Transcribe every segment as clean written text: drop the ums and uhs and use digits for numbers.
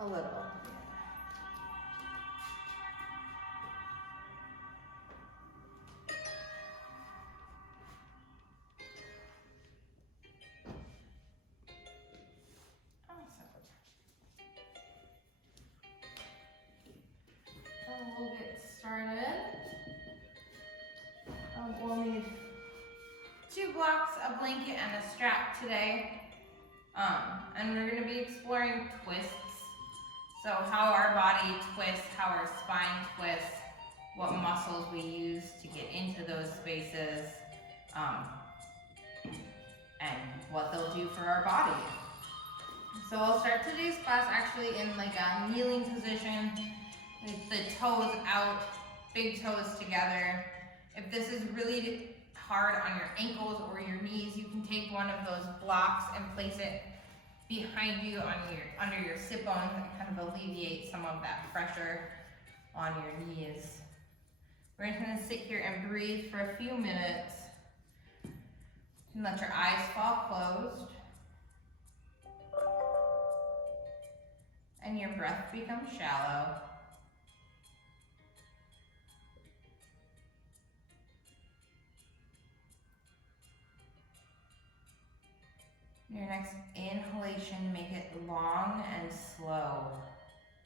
A little. We'll get started. We'll need 2 blocks, a blanket, and a strap today. And we're going to be exploring twists. So how our body twists, how our spine twists, what muscles we use to get into those spaces, and what they'll do for our body. So I'll start today's class actually in like a kneeling position, with the toes out, big toes together. If this is really hard on your ankles or your knees, you can take one of those blocks and place it behind you on under your sit bones and kind of alleviate some of that pressure on your knees. We're just gonna sit here and breathe for a few minutes. You can let your eyes fall closed. And your breath becomes shallow. Your next inhalation, make it long and slow.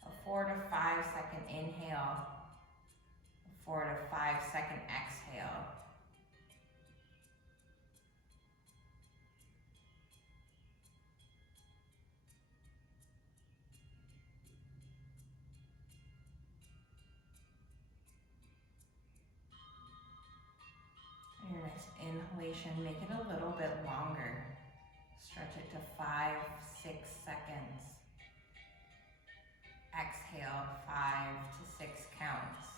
A 4 to 5 second inhale, a 4 to 5 second exhale. Your next inhalation, make it a little bit longer. Stretch it to 5, 6 seconds. Exhale, 5 to 6 counts.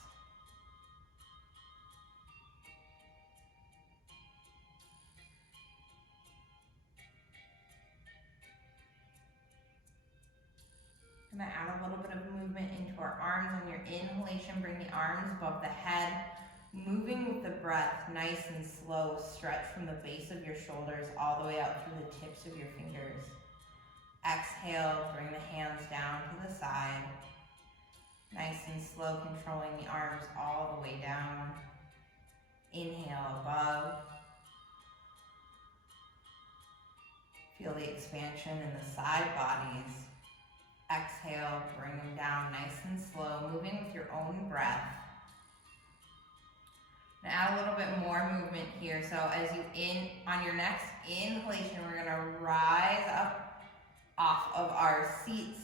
I'm gonna add a little bit of movement into our arms. On your inhalation, bring the arms above the head. Moving with the breath, nice and slow, stretch from the base of your shoulders all the way up through the tips of your fingers. Exhale, bring the hands down to the side. Nice and slow, controlling the arms all the way down. Inhale above. Feel the expansion in the side bodies. Exhale, bring them down nice and slow, moving with your own breath. Now add a little bit more movement here. So as you on your next inhalation, we're gonna rise up off of our seats,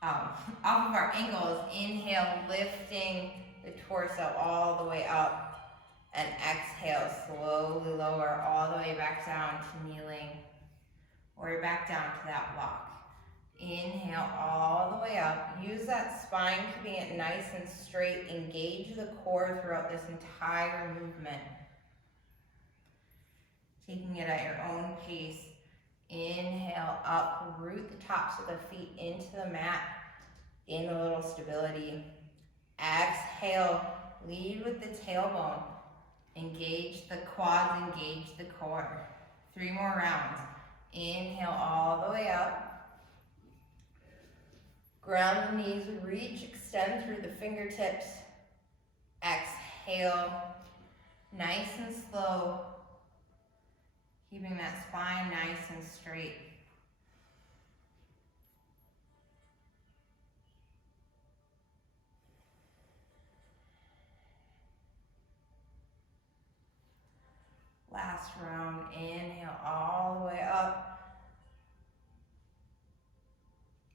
off of our ankles. Inhale, lifting the torso all the way up, and exhale, slowly lower all the way back down to kneeling, or back down to that block. Inhale all the way up. Use that spine, keeping it nice and straight. Engage the core throughout this entire movement. Taking it at your own pace. Inhale up, root the tops of the feet into the mat. Gain a little stability. Exhale, lead with the tailbone. Engage the quads, engage the core. 3 more rounds. Inhale all the way up. Ground the knees, reach, extend through the fingertips. Exhale, nice and slow. Keeping that spine nice and straight. Last round, inhale all the way up.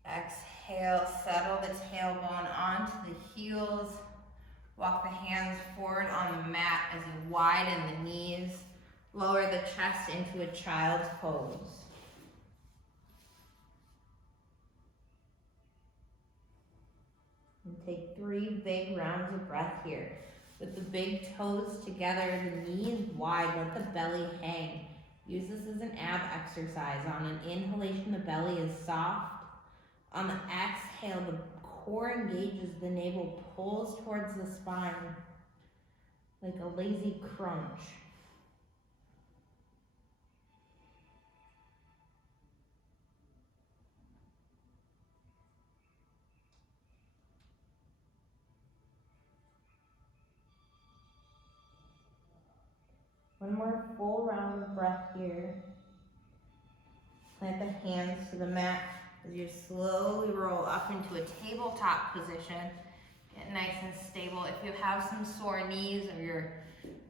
Exhale, settle the tailbone onto the heels. Walk the hands forward on the mat as you widen the knees. Lower the chest into a child's pose. And take 3 big rounds of breath here. With the big toes together, the knees wide, let the belly hang. Use this as an ab exercise. On an inhalation, the belly is soft. On the exhale, the core engages, the navel pulls towards the spine like a lazy crunch. One more full round of breath here. Plant the hands to the mat as you slowly roll up into a tabletop position. Get nice and stable. If you have some sore knees or your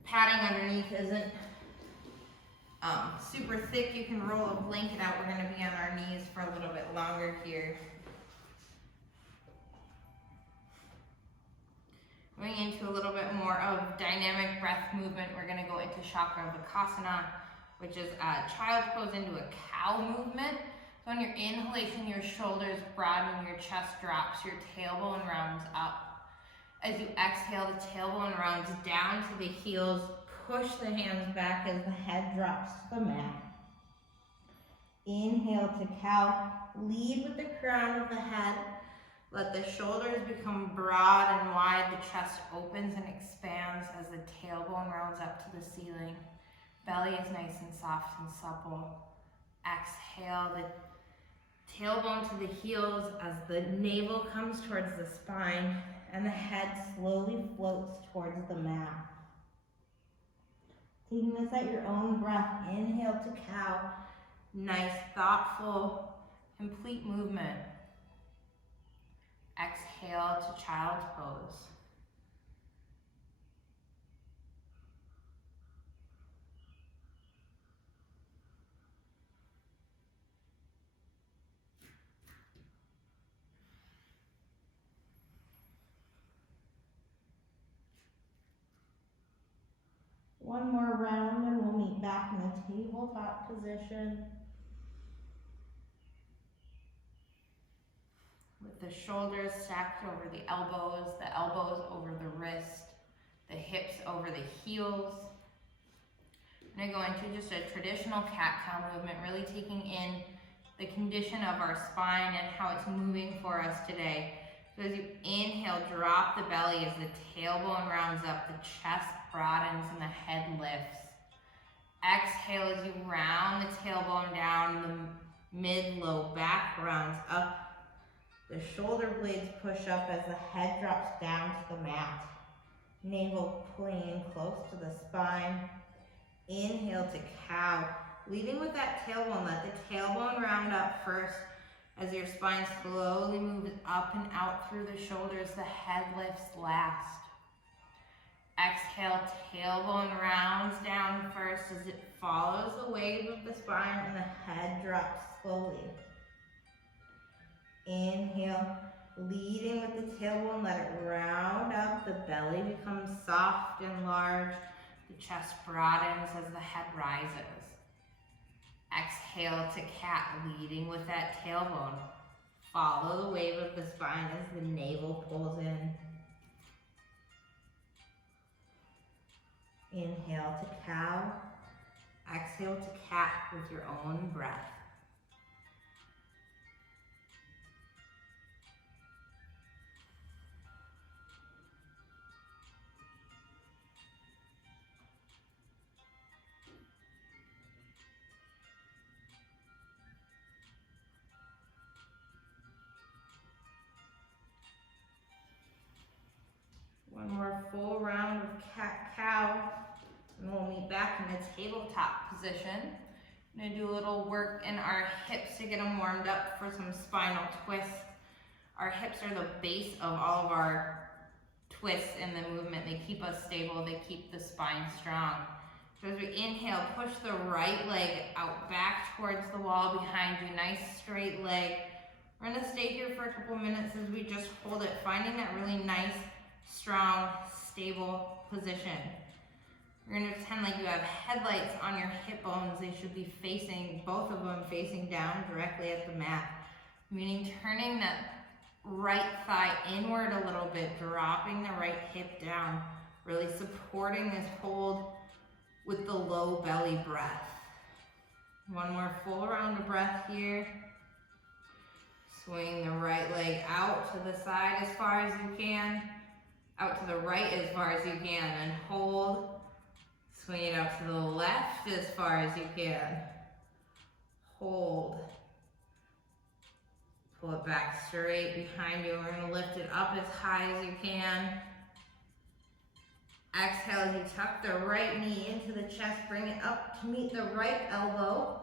padding underneath isn't super thick, you can roll a blanket out. We're going to be on our knees for a little bit longer here. Going into a little bit more of dynamic breath movement, we're going to go into Chakravakasana, which is a child's pose into a cow movement. So on your inhalation, your shoulders broaden, your chest drops, your tailbone rounds up. As you exhale, the tailbone rounds down to the heels. Push the hands back as the head drops to the mat. Inhale to cow. Lead with the crown of the head. Let the shoulders become broad and wide. The chest opens and expands as the tailbone rounds up to the ceiling. Belly is nice and soft and supple. Exhale the tailbone to the heels as the navel comes towards the spine and the head slowly floats towards the mat. Taking this at your own breath, inhale to cow. Nice, thoughtful, complete movement. Exhale to child's pose. One more round and we'll meet back in the tabletop position. With the shoulders stacked over the elbows over the wrist, the hips over the heels. I'm going to go into just a traditional cat-cow movement, really taking in the condition of our spine and how it's moving for us today. So as you inhale, drop the belly as the tailbone rounds up, the chest broadens and the head lifts. Exhale as you round the tailbone down, the mid-low back rounds up. The shoulder blades push up as the head drops down to the mat. Navel pulling in close to the spine. Inhale to cow. Leading with that tailbone, let the tailbone round up first. As your spine slowly moves up and out through the shoulders, the head lifts last. Exhale, tailbone rounds down first as it follows the wave of the spine and the head drops slowly. Inhale, leading with the tailbone, let it round up, the belly becomes soft and large, the chest broadens as the head rises. Exhale to cat, leading with that tailbone. Follow the wave of the spine as the navel pulls in. Inhale to cow. Exhale to cat with your own breath. One more full round of cat-cow, and we'll meet back in the tabletop position. I'm going to do a little work in our hips to get them warmed up for some spinal twists. Our hips are the base of all of our twists in the movement. They keep us stable, they keep the spine strong. So as we inhale, push the right leg out back towards the wall behind you. Nice straight leg. We're going to stay here for a couple minutes as we just hold it, finding that really nice, strong, stable position. You're going to pretend like you have headlights on your hip bones. They should be facing, both of them facing down directly at the mat. Meaning turning that right thigh inward a little bit, dropping the right hip down, really supporting this hold with the low belly breath. One more full round of breath here. Swing the right leg out to the side as far as you can. Out to the right as far as you can, and hold. Swing it out to the left as far as you can. Hold. Pull it back straight behind you. We're going to lift it up as high as you can. Exhale as you tuck the right knee into the chest, bring it up to meet the right elbow.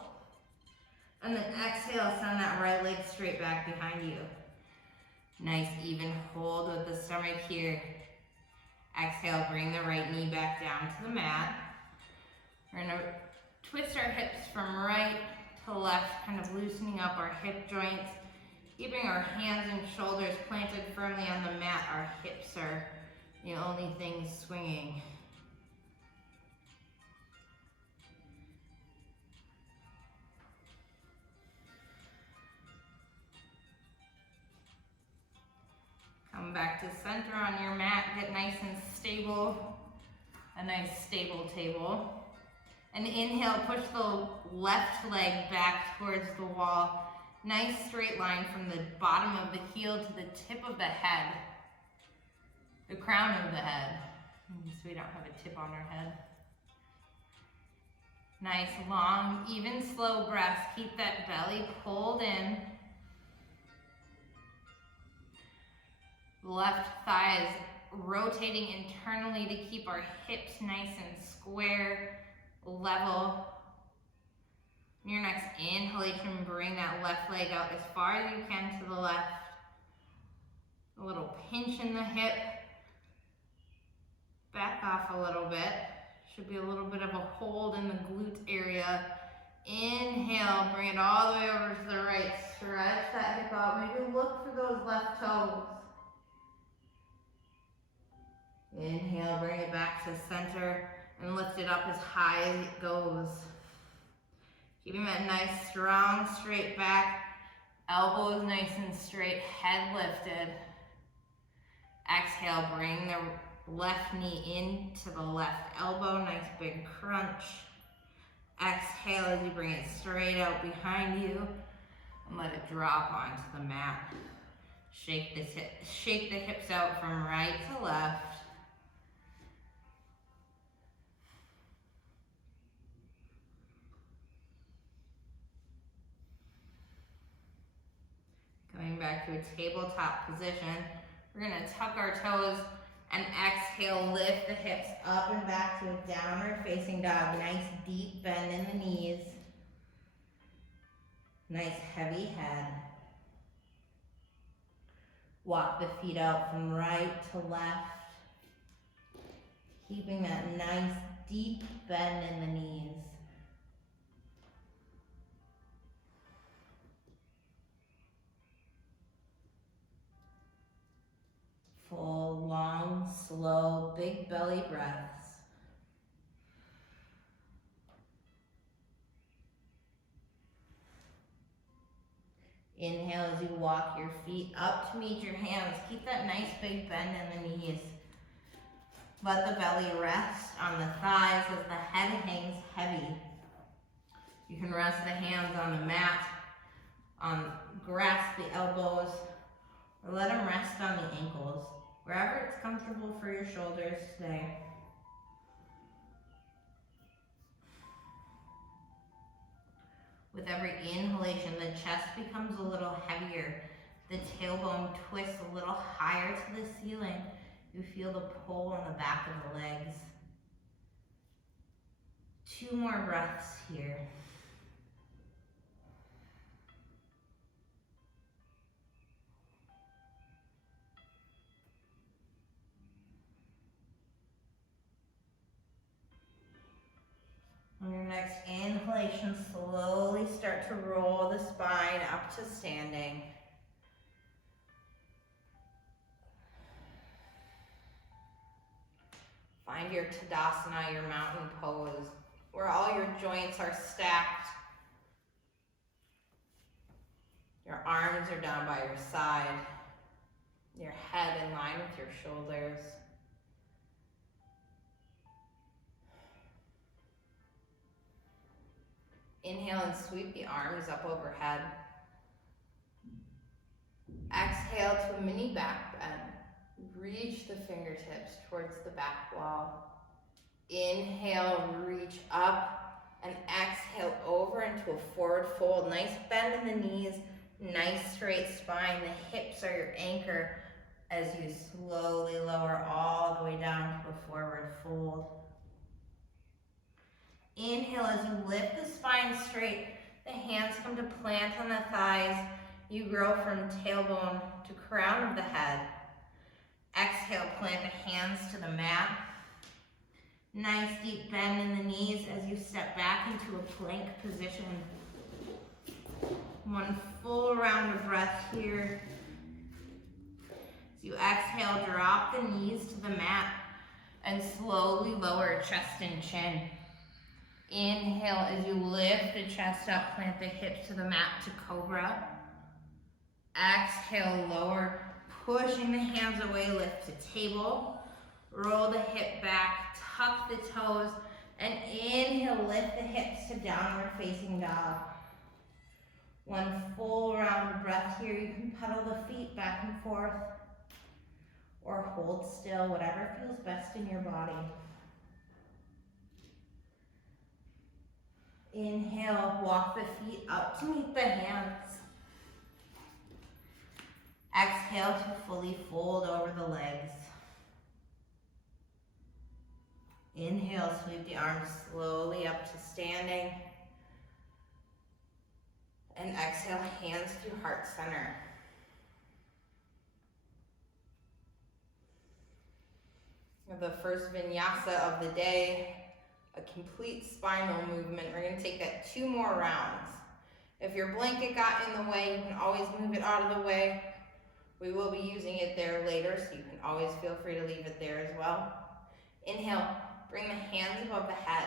And then exhale, send that right leg straight back behind you. Nice even hold with the stomach here. Exhale, bring the right knee back down to the mat. We're gonna twist our hips from right to left, kind of loosening up our hip joints, keeping our hands and shoulders planted firmly on the mat. Our hips are the only thing swinging. Come back to center on your mat, get nice and stable, a nice stable table. And inhale, push the left leg back towards the wall. Nice straight line from the bottom of the heel to the tip of the head, the crown of the head. So we don't have a tip on our head. Nice, long, even, slow breaths. Keep that belly pulled in. Left thighs rotating internally to keep our hips nice and square, level. Your next inhalation, bring that left leg out as far as you can to the left. A little pinch in the hip. Back off a little bit. Should be a little bit of a hold in the glute area. Inhale, bring it all the way over to the right. Stretch that hip out. Maybe look for those left toes. Inhale, bring it back to center and lift it up as high as it goes. Keeping that nice, strong, straight back. Elbows nice and straight, head lifted. Exhale, bring the left knee into the left elbow, nice big crunch. Exhale as you bring it straight out behind you and let it drop onto the mat. Shake the hips out from right to left. Coming back to a tabletop position, we're gonna tuck our toes and exhale, lift the hips up and back to a downward facing dog. Nice deep bend in the knees. Nice heavy head. Walk the feet out from right to left. Keeping that nice deep bend in the knees. Full, long, slow, big belly breaths. Inhale as you walk your feet up to meet your hands. Keep that nice big bend in the knees. Let the belly rest on the thighs as the head hangs heavy. You can rest the hands on the mat, grasp the elbows, or let them rest on the ankles. Wherever it's comfortable for your shoulders today. With every inhalation, the chest becomes a little heavier. The tailbone twists a little higher to the ceiling. You feel the pull on the back of the legs. 2 more breaths here. On your next inhalation, slowly start to roll the spine up to standing. Find your Tadasana, your mountain pose, where all your joints are stacked. Your arms are down by your side. Your head in line with your shoulders. Inhale and sweep the arms up overhead. Exhale to a mini back bend. Reach the fingertips towards the back wall. Inhale, reach up, and exhale over into a forward fold. Nice bend in the knees, nice straight spine. The hips are your anchor as you slowly lower all the way down to a forward fold. Inhale as you lift the spine straight. The hands come to plant on the thighs. You grow from tailbone to crown of the head. Exhale, plant the hands to the mat. Nice deep bend in the knees as you step back into a plank position. One full round of breath here. As you exhale, drop the knees to the mat and slowly lower chest and chin. Inhale as you lift the chest up, plant the hips to the mat to cobra. Exhale, lower, pushing the hands away, lift to table. Roll the hip back, tuck the toes, and inhale, lift the hips to downward facing dog. One full round of breath here. You can pedal the feet back and forth or hold still, whatever feels best in your body. Inhale, walk the feet up to meet the hands. Exhale to fully fold over the legs. Inhale, sweep the arms slowly up to standing. And exhale, hands through heart center. The first vinyasa of the day, a complete spinal movement. We're going to take that 2 more rounds. If your blanket got in the way, you can always move it out of the way. We will be using it there later, so you can always feel free to leave it there as well. Inhale, bring the hands above the head.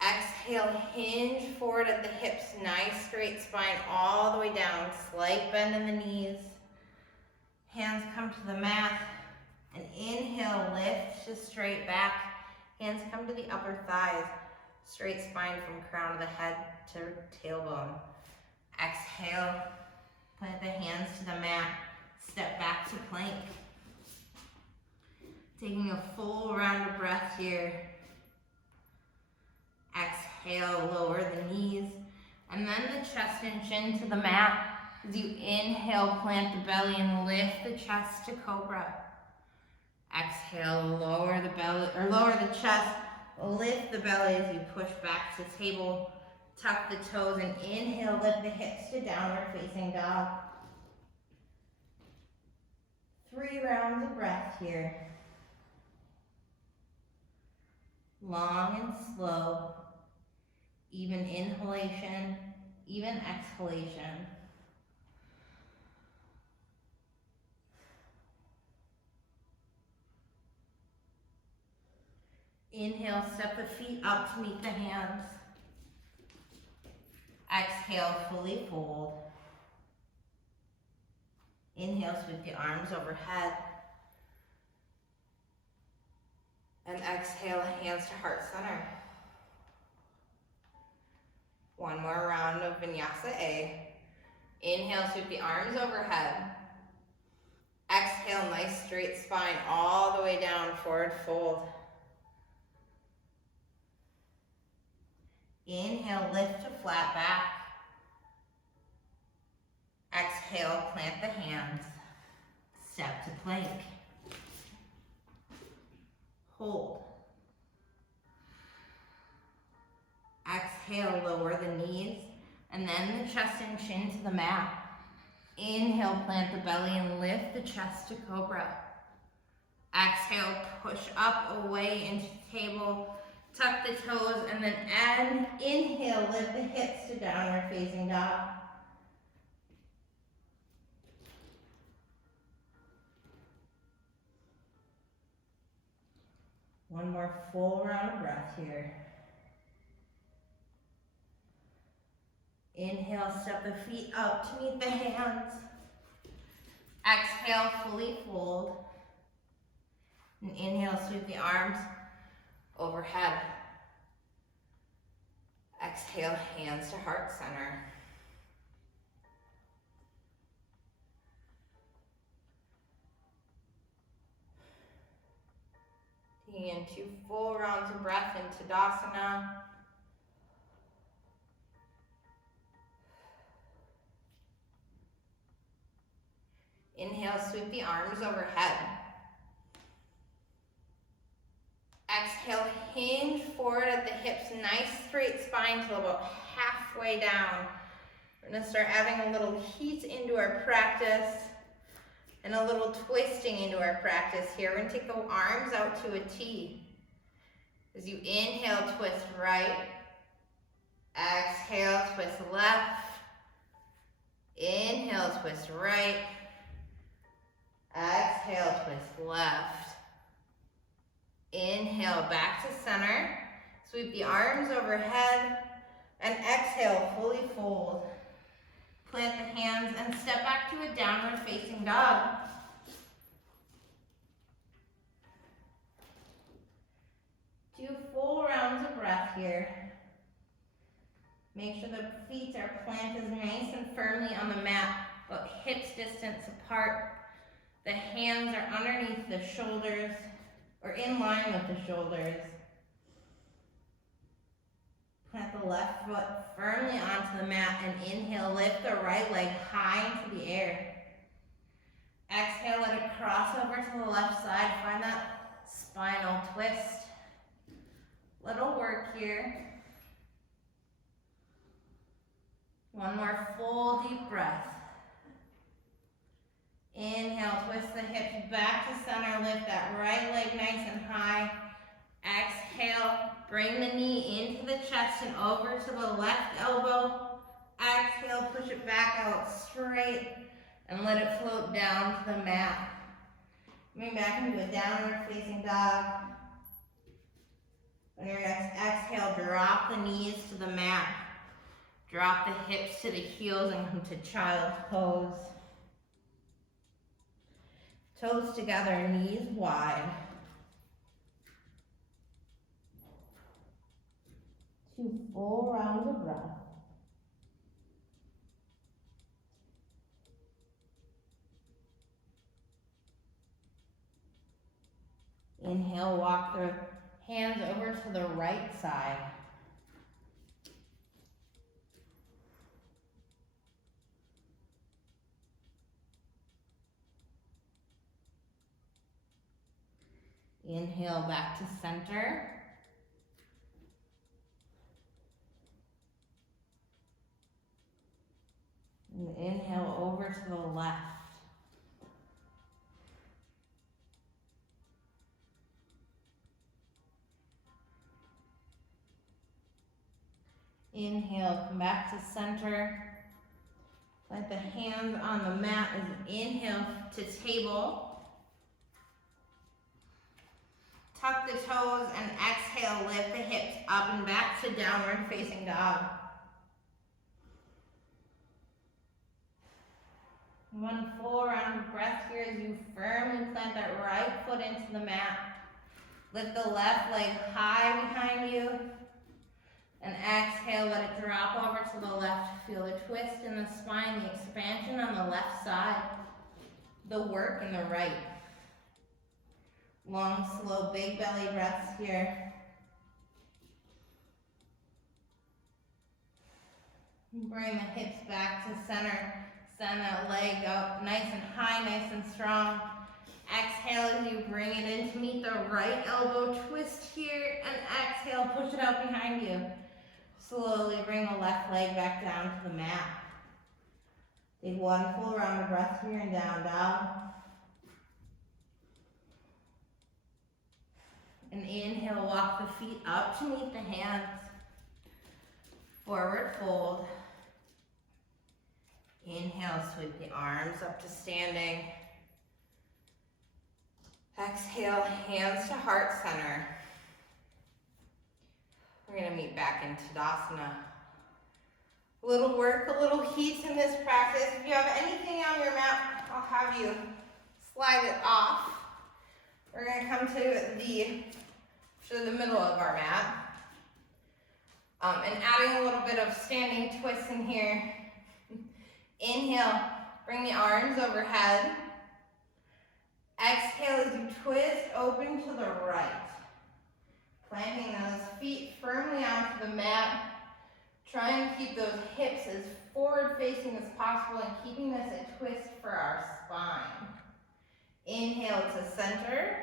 Exhale, hinge forward at the hips, nice straight spine all the way down, slight bend in the knees. Hands come to the mat, and inhale, lift to straight back. Hands come to the upper thighs, straight spine from crown of the head to tailbone. Exhale, plant the hands to the mat, step back to plank. Taking a full round of breath here. Exhale, lower the knees, and then the chest and chin to the mat. As you inhale, plant the belly and lift the chest to cobra. Exhale, lower the belly, or lower the chest, lift the belly as you push back to table. Tuck the toes and inhale, lift the hips to downward facing dog. 3 rounds of breath here. Long and slow, even inhalation, even exhalation. Inhale, step the feet up to meet the hands. Exhale, fully fold. Inhale, sweep the arms overhead. And exhale, hands to heart center. 1 more round of Vinyasa A. Inhale, sweep the arms overhead. Exhale, nice straight spine all the way down, forward fold. Inhale, lift to flat back. Exhale, plant the hands. Step to plank. Hold. Exhale, lower the knees, and then the chest and chin to the mat. Inhale, plant the belly and lift the chest to cobra. Exhale, push up away into table. Tuck the toes, and then inhale, lift the hips to downward facing dog. One more full round of breath here. Inhale, step the feet up to meet the hands. Exhale, fully fold. And inhale, sweep the arms overhead. Exhale, hands to heart center. Taking in 2 full rounds of breath in Tadasana. Inhale, sweep the arms overhead. Exhale, hinge forward at the hips, nice straight spine till about halfway down. We're gonna start adding a little heat into our practice and a little twisting into our practice here. We're gonna take the arms out to a T. As you inhale, twist right. Exhale, twist left. Inhale, twist right. Exhale, twist left. Inhale, back to center. Sweep the arms overhead. And exhale, fully fold. Plant the hands and step back to a downward facing dog. Do full rounds of breath here. Make sure the feet are planted nice and firmly on the mat, about hips distance apart. The hands are underneath the shoulders, or in line with the shoulders. Plant the left foot firmly onto the mat and inhale, lift the right leg high into the air. Exhale, let it cross over to the left side. Find that spinal twist. Little work here. One more full deep breath. Inhale, twist the hips back to center, lift that right leg nice and high. Exhale, bring the knee into the chest and over to the left elbow. Exhale, push it back out straight and let it float down to the mat. Moving back into a downward facing dog. On your next exhale, drop the knees to the mat. Drop the hips to the heels and come to child's pose. Toes together, knees wide. 2 full rounds of breath. Inhale, walk the hands over to the right side. Inhale, back to center. And inhale over to the left. Inhale, come back to center. Let the hands on the mat as inhale to table. Tuck the toes and exhale, lift the hips up and back to downward facing dog. One full round of breath here as you firmly plant that right foot into the mat. Lift the left leg high behind you. And exhale, let it drop over to the left. Feel the twist in the spine, the expansion on the left side. The work in the right. Long, slow, big belly breaths here. Bring the hips back to center. Send that leg up nice and high, nice and strong. Exhale as you bring it in to meet the right elbow. Twist here and exhale, push it out behind you. Slowly bring the left leg back down to the mat. Take one full round of breath here and down dog. And inhale, walk the feet up to meet the hands. Forward fold. Inhale, sweep the arms up to standing. Exhale, hands to heart center. We're gonna meet back in Tadasana. A little work, a little heat in this practice. If you have anything on your mat, I'll have you slide it off. We're gonna come to the middle of our mat. And adding a little bit of standing twist in here. Inhale, bring the arms overhead. Exhale as you twist open to the right. Planting those feet firmly onto the mat. Trying to keep those hips as forward facing as possible and keeping this a twist for our spine. Inhale to center.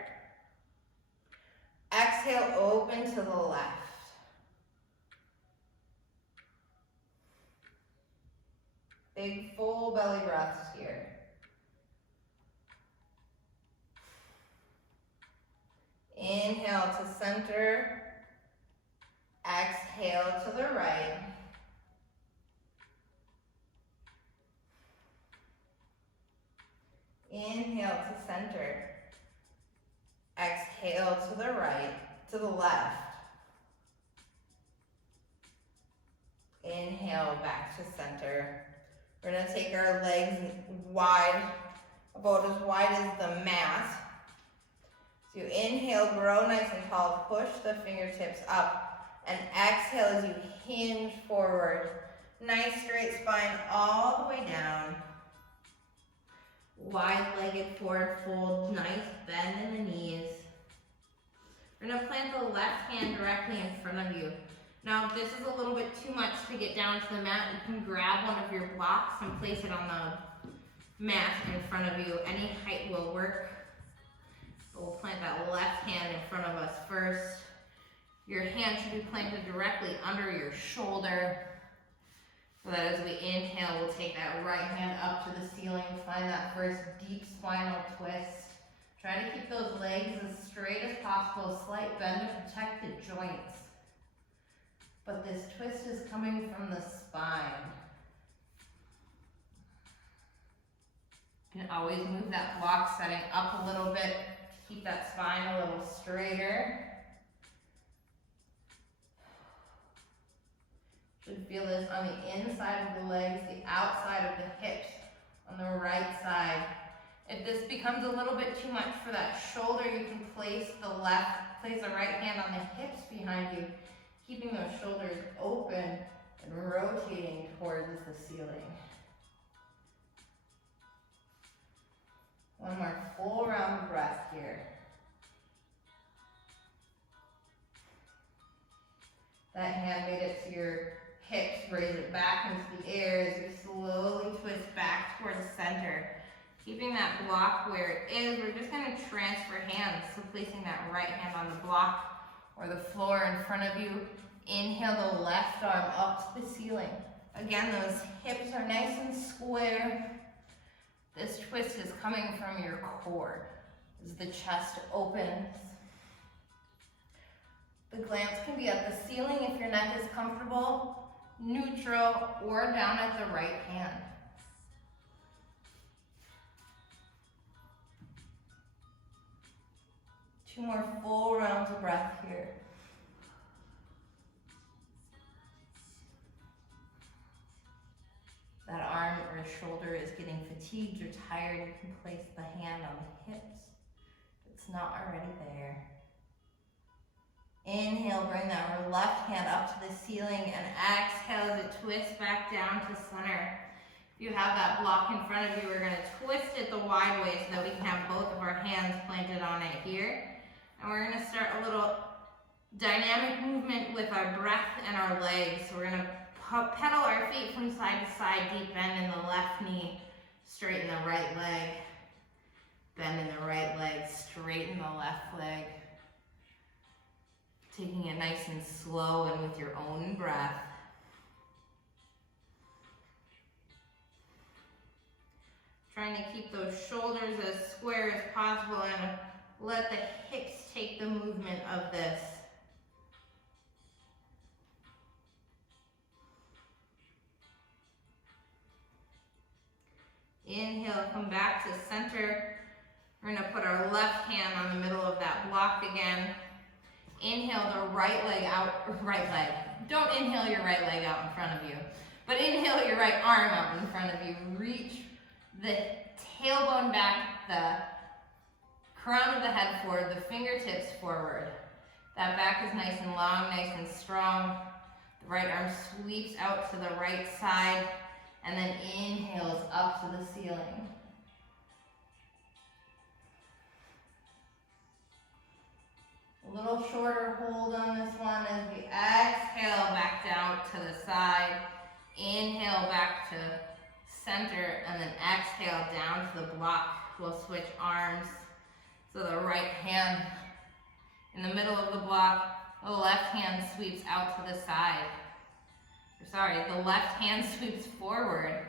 Exhale, open open to the left. Big full belly breaths here. Inhale to center. Exhale to the right. Inhale to center. Exhale to the right, to the left. Inhale back to center. We're gonna take our legs wide, about as wide as the mat. So you inhale, grow nice and tall, push the fingertips up, and exhale as you hinge forward. Nice straight spine all the way down. Wide-legged forward fold, nice bend in the knees. We're gonna plant the left hand directly in front of you. Now, if this is a little bit too much to get down to the mat, you can grab one of your blocks and place it on the mat in front of you. Any height will work. But we'll plant that left hand in front of us first. Your hand should be planted directly under your shoulder. So that as we inhale, we'll take that right hand up to the ceiling. Find that first deep spinal twist. Try to keep those legs as straight as possible. Slight bend to protect the joints. But this twist is coming from the spine. You can always move that block setting up a little bit to keep that spine a little straighter. Should feel this on the inside of the legs, the outside of the hips, on the right side. If this becomes a little bit too much for that shoulder, you can place the right hand on the hips behind you, keeping those shoulders open and rotating towards the ceiling. One more full round of breath here. That hand made it to your hips, raise it back into the air as you slowly twist back towards the center. Keeping that block where it is, we're just going to transfer hands. So placing that right hand on the block or the floor in front of you. Inhale the left arm up to the ceiling. Again, those hips are nice and square. This twist is coming from your core as the chest opens. The glance can be at the ceiling if your neck is comfortable, neutral, or down at the right hand. Two more full rounds of breath here. That arm or shoulder is getting fatigued or tired, you can place the hand on the hips if it's not already there. Inhale, bring that left hand up to the ceiling, and exhale as it twists back down to center. If you have that block in front of you, we're going to twist it the wide way so that we can have both of our hands planted on it here. And we're going to start a little dynamic movement with our breath and our legs. So we're going to pedal our feet from side to side, deep bend in the left knee, straighten the right leg, bend in the right leg, straighten the left leg. Taking it nice and slow and with your own breath. Trying to keep those shoulders as square as possible and let the hips take the movement of this. Inhale, come back to center. We're going to put our left hand on the middle of that block again. Inhale the right leg out, right leg. Don't inhale your right leg out in front of you, but inhale your right arm out in front of you. Reach the tailbone back, the crown of the head forward, the fingertips forward. That back is nice and long, nice and strong. The right arm sweeps out to the right side and then inhales up to the ceiling. A little shorter hold on this one as we exhale back down to the side. Inhale back to center and then exhale down to the block. We'll switch arms. So the right hand in the middle of the block, the left hand sweeps out to the side. The left hand sweeps forward.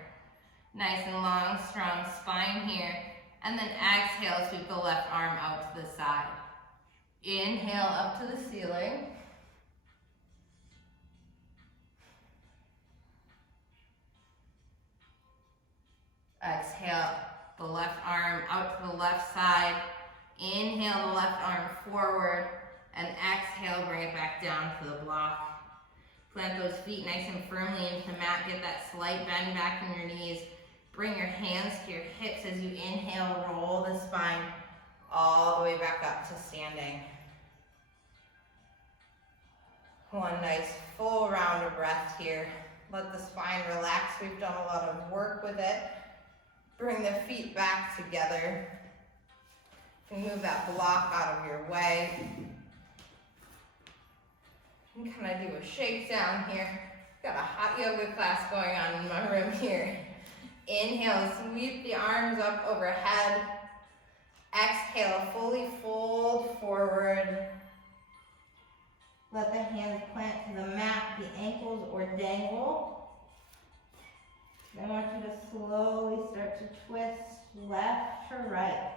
Nice and long, strong spine here. And then exhale, sweep the left arm out to the side. Inhale up to the ceiling. Exhale, the left arm out to the left side. Inhale the left arm forward. And exhale, bring it back down to the block. Plant those feet nice and firmly into the mat. Get that slight bend back in your knees. Bring your hands to your hips as you inhale, roll the spine all the way back up to standing. One nice full round of breath here. Let the spine relax. We've done a lot of work with it. Bring the feet back together. You can move that block out of your way. You can kind of do a shakedown here. Got a hot yoga class going on in my room here. Inhale, sweep the arms up overhead. Exhale, fully fold forward. Let the hands plant to the mat, the ankles or dangle. I want you to slowly start to twist left to right.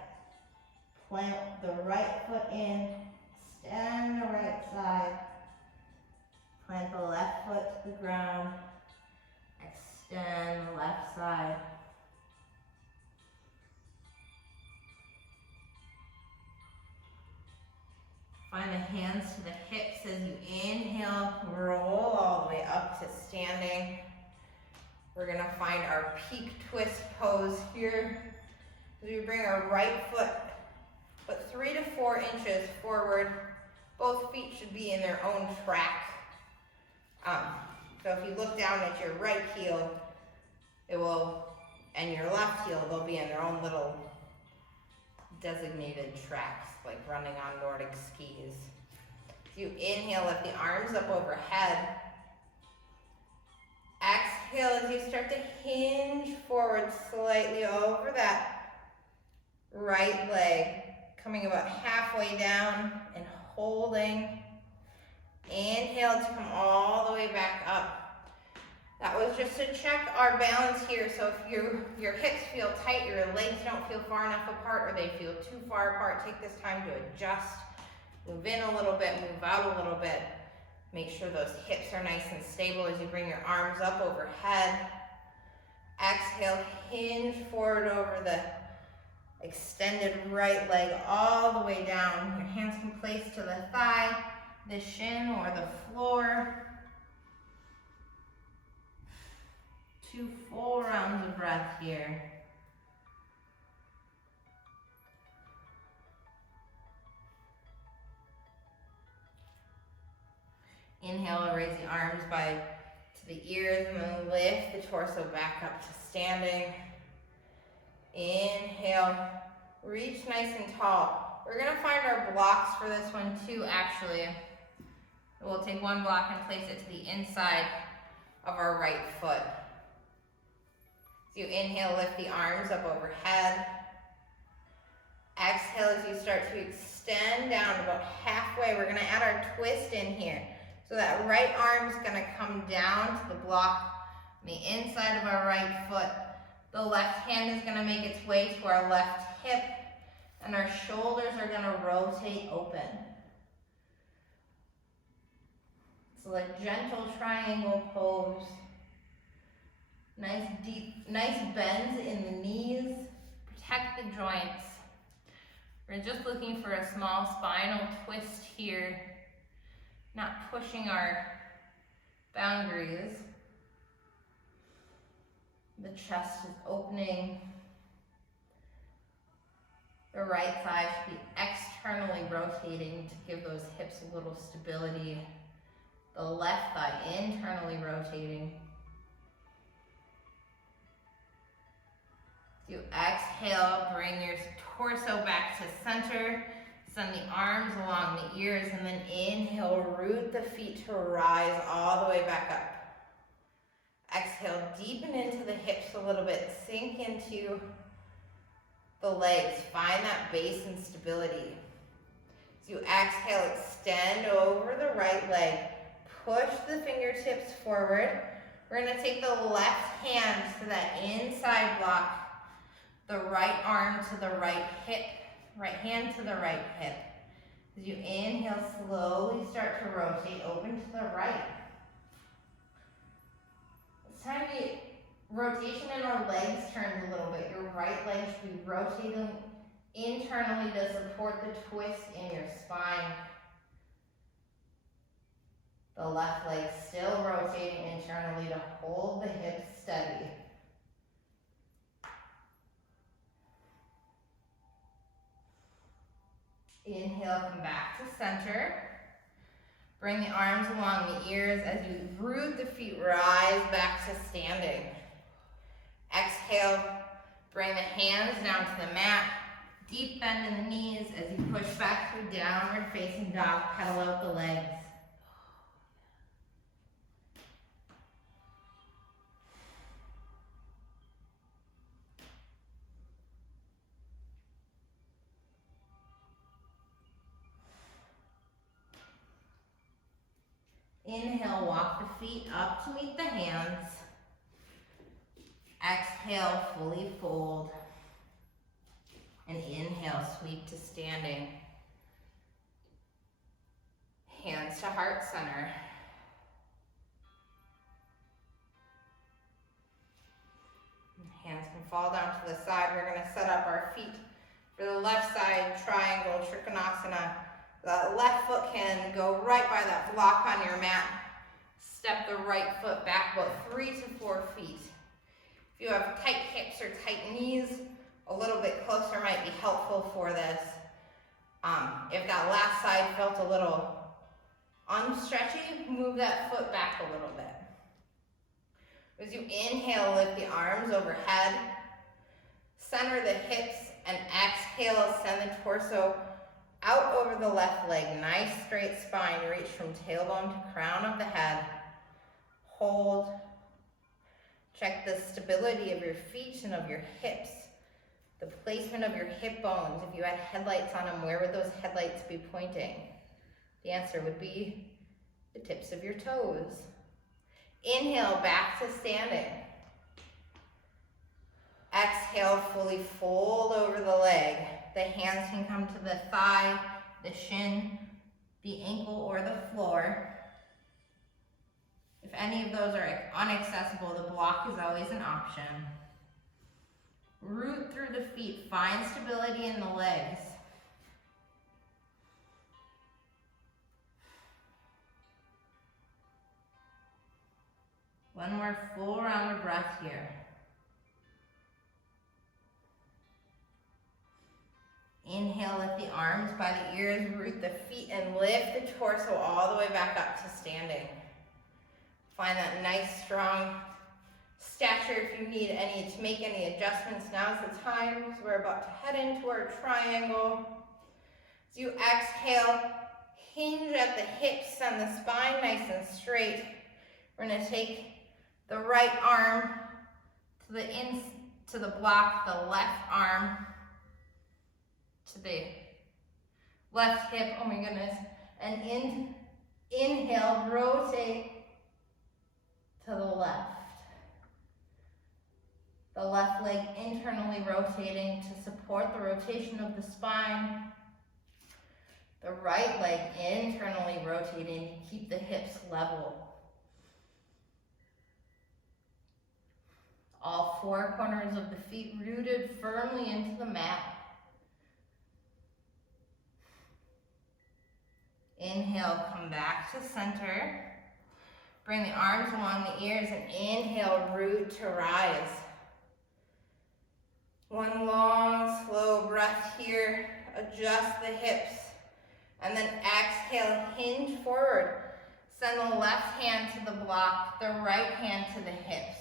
Plant the right foot in, extend the right side. Plant the left foot to the ground. Extend the left side. Find the hands to the hips as you inhale, roll all the way up to standing. We're gonna find our peak twist pose here. As we bring our right foot, 3 to 4 inches forward. Both feet should be in their own track. So if you look down at your right heel, and your left heel, they'll be in their own little designated tracks, like running on Nordic skis. If you inhale, lift the arms up overhead. Exhale as you start to hinge forward slightly over that right leg, coming about halfway down and holding. Inhale to come all the way back up. That was just to check our balance here. So if your hips feel tight, your legs don't feel far enough apart, or they feel too far apart, take this time to adjust. Move in a little bit, move out a little bit. Make sure those hips are nice and stable as you bring your arms up overhead. Exhale, hinge forward over the extended right leg all the way down. Your hands can place to the thigh, the shin, or the floor. 2 full rounds of breath here. Inhale, raise the arms to the ears, and then lift the torso back up to standing. Inhale, reach nice and tall. We're gonna find our blocks for this one too, actually. We'll take one block and place it to the inside of our right foot. So you inhale, lift the arms up overhead. Exhale as you start to extend down about halfway. We're gonna add our twist in here. So that right arm's gonna come down to the block on the inside of our right foot. The left hand is gonna make its way to our left hip, and our shoulders are gonna rotate open. So like gentle triangle pose. Nice deep, nice bends in the knees. Protect the joints. We're just looking for a small spinal twist here. Not pushing our boundaries. The chest is opening. The right thigh should be externally rotating to give those hips a little stability. The left thigh internally rotating. You exhale, bring your torso back to center. Send the arms along the ears, and then inhale, root the feet to rise all the way back up. Exhale, deepen into the hips a little bit. Sink into the legs. Find that base and stability. As you exhale, extend over the right leg. Push the fingertips forward. We're going to take the left hand to that inside block, the right arm to the right hip, right hand to the right hip. As you inhale, slowly start to rotate, open to the right. It's time to rotation in our legs turns a little bit. Your right leg should be rotating internally to support the twist in your spine. The left leg still rotating internally to hold the hips steady. Inhale, come back to center. Bring the arms along the ears as you root the feet, rise back to standing. Exhale, bring the hands down to the mat. Deep bend in the knees as you push back through downward facing dog, pedal out the legs. Inhale, walk the feet up to meet the hands. Exhale, fully fold. And inhale, sweep to standing. Hands to heart center. Hands can fall down to the side. We're going to set up our feet for the left side triangle, Trikonasana. The left foot can go right by that block on your mat. Step the right foot back about 3 to 4 feet. If you have tight hips or tight knees, a little bit closer might be helpful for this. If that last side felt a little unstretchy, move that foot back a little bit. As you inhale, lift the arms overhead. Center the hips and exhale, send the torso out over the left leg. Nice straight spine. Reach from tailbone to crown of the head. Hold. Check the stability of your feet and of your hips. The placement of your hip bones. If you had headlights on them, where would those headlights be pointing? The answer would be the tips of your toes. Inhale, back to standing. Exhale, fully fold over the leg. The hands can come to the thigh, the shin, the ankle, or the floor. If any of those are inaccessible, the block is always an option. Root through the feet, find stability in the legs. One more full round of breath here. Inhale, lift the arms by the ears, root the feet, and lift the torso all the way back up to standing. Find that nice, strong stature. If you need to make any adjustments, now's the time, because we're about to head into our triangle. As you exhale, hinge at the hips and the spine nice and straight. We're going to take the right arm to the block, the left arm to the left hip, oh my goodness, and inhale, rotate to the left. The left leg internally rotating to support the rotation of the spine. The right leg internally rotating to keep the hips level. All 4 corners of the feet rooted firmly into the mat. Inhale, come back to center. Bring the arms along the ears and inhale, root to rise. One long, slow breath here. Adjust the hips. And then exhale, hinge forward. Send the left hand to the block, the right hand to the hips.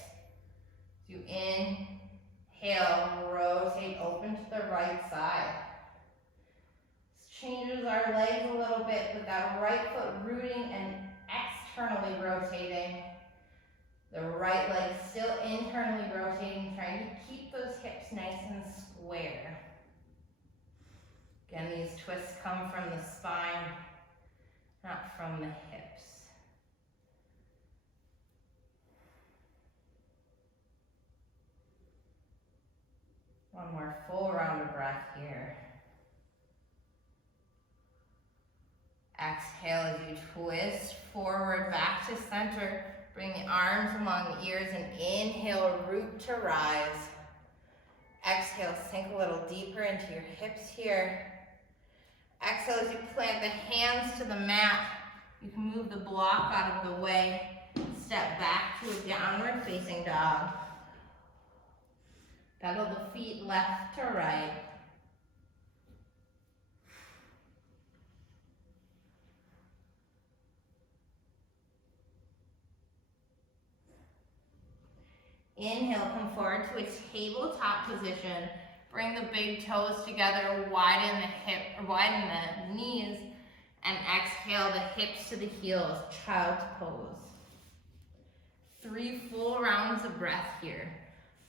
You inhale, rotate, open to the right side. This changes our legs a little bit with that right foot rooting and externally rotating. The right leg still internally rotating, trying to keep those hips nice and square. Again, these twists come from the spine, not from the hips. One more full round of breath here. Exhale as you twist forward back to center. Bring the arms along the ears and inhale, root to rise. Exhale, sink a little deeper into your hips here. Exhale as you plant the hands to the mat. You can move the block out of the way. Step back to a downward facing dog. Pedal the feet left to right. Inhale, come forward to a tabletop position. Bring the big toes together, widen the knees, and exhale the hips to the heels, child's pose. 3 full rounds of breath here.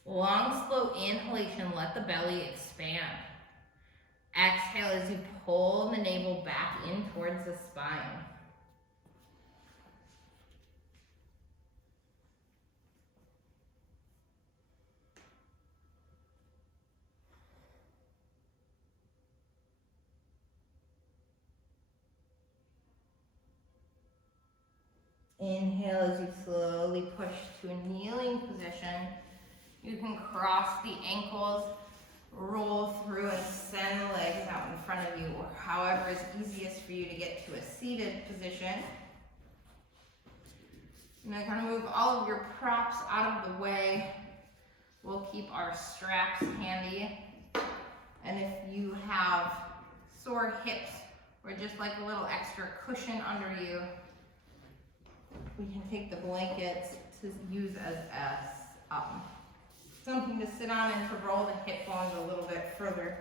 Long, slow inhalation, let the belly expand. Exhale as you pull the navel back in towards the spine. Inhale as you slowly push to a kneeling position. You can cross the ankles, roll through and send the legs out in front of you, or however is easiest for you to get to a seated position. And then kind of move all of your props out of the way. We'll keep our straps handy. And if you have sore hips or just like a little extra cushion under you, we can take the blankets to use as something to sit on and to roll the hip bones a little bit further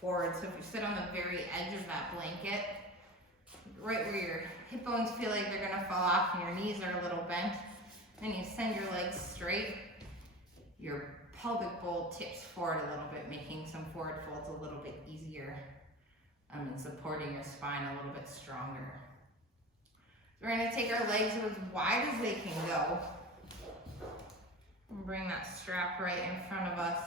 forward. So if you sit on the very edge of that blanket, right where your hip bones feel like they're gonna fall off and your knees are a little bent, then you send your legs straight, your pelvic bowl tips forward a little bit, making some forward folds a little bit easier, and supporting your spine a little bit stronger. We're going to take our legs as wide as they can go. And bring that strap right in front of us.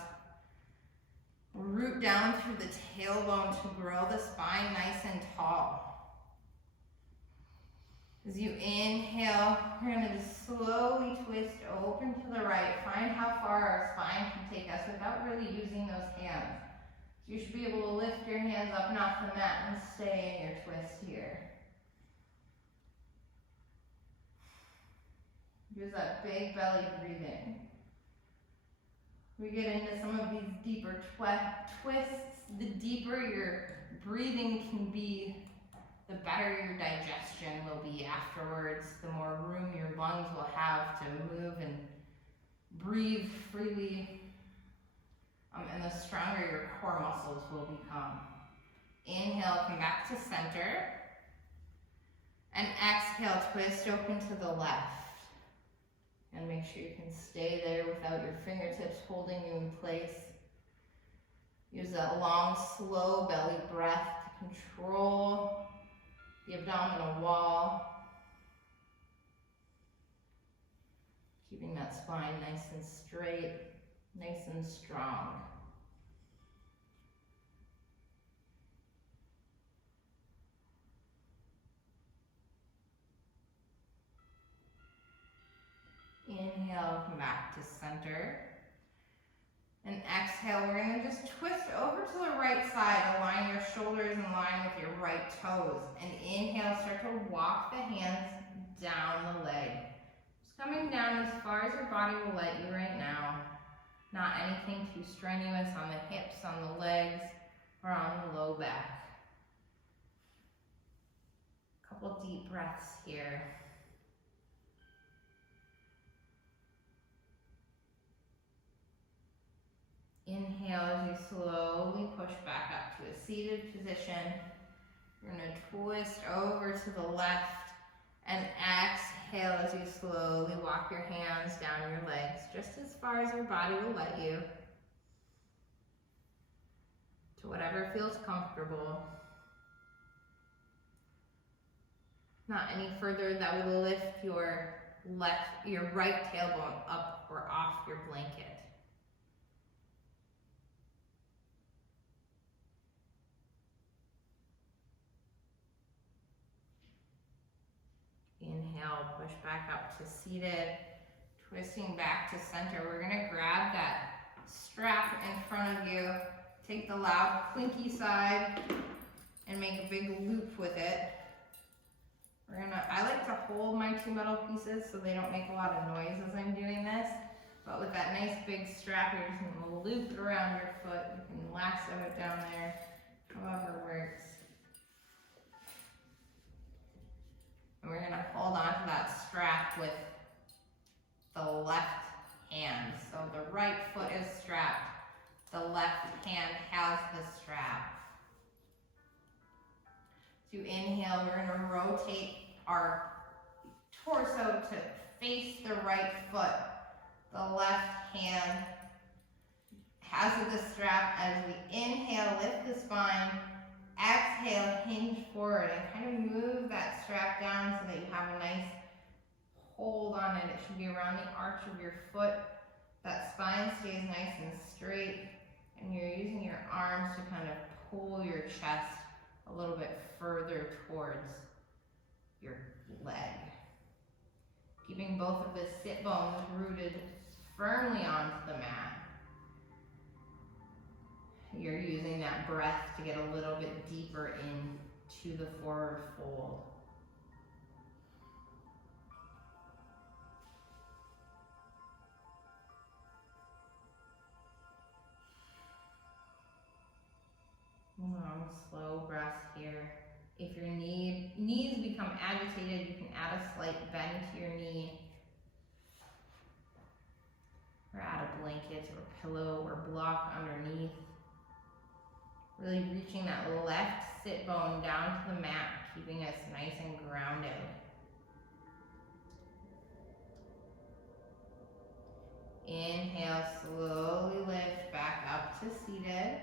Root down through the tailbone to grow the spine nice and tall. As you inhale, we're going to just slowly twist open to the right. Find how far our spine can take us without really using those hands. So you should be able to lift your hands up and off the mat and stay in your twist here. Use that big belly breathing. We get into some of these deeper twists. The deeper your breathing can be, the better your digestion will be afterwards. The more room your lungs will have to move and breathe freely. And the stronger your core muscles will become. Inhale, come back to center. And exhale, twist open to the left. And make sure you can stay there without your fingertips holding you in place. Use that long, slow belly breath to control the abdominal wall. Keeping that spine nice and straight, nice and strong. Inhale, come back to center. And exhale, we're going to just twist over to the right side. Align your shoulders in line with your right toes. And inhale, start to walk the hands down the leg. Just coming down as far as your body will let you right now. Not anything too strenuous on the hips, on the legs, or on the low back. Couple deep breaths here. Inhale as you slowly push back up to a seated position. You're going to twist over to the left and exhale as you slowly walk your hands down your legs, just as far as your body will let you. to whatever feels comfortable. Not any further. That would lift your right tailbone up or off your blanket. Inhale, push back up to seated, twisting back to center. We're gonna grab that strap in front of you, take the loud clinky side and make a big loop with it. I like to hold my two metal pieces so they don't make a lot of noise as I'm doing this. But with that nice big strap, you're just gonna loop it around your foot. You can lasso it down there, however works. And we're gonna hold on to that strap with the left hand. So the right foot is strapped. The left hand has the strap. To inhale, we're gonna rotate our torso to face the right foot. The left hand has the strap. As we inhale, lift the spine. Exhale, hinge forward and kind of move that strap down so that you have a nice hold on it. It should be around the arch of your foot. That spine stays nice and straight, and you're using your arms to kind of pull your chest a little bit further towards your leg. Keeping both of the sit bones rooted firmly onto the mat. You're using that breath to get a little bit deeper into the forward fold. Long, slow breaths here. If your knees become agitated, you can add a slight bend to your knee. Or add a blanket or pillow or block underneath. Really reaching that left sit bone down to the mat, keeping us nice and grounded. Inhale, slowly lift back up to seated.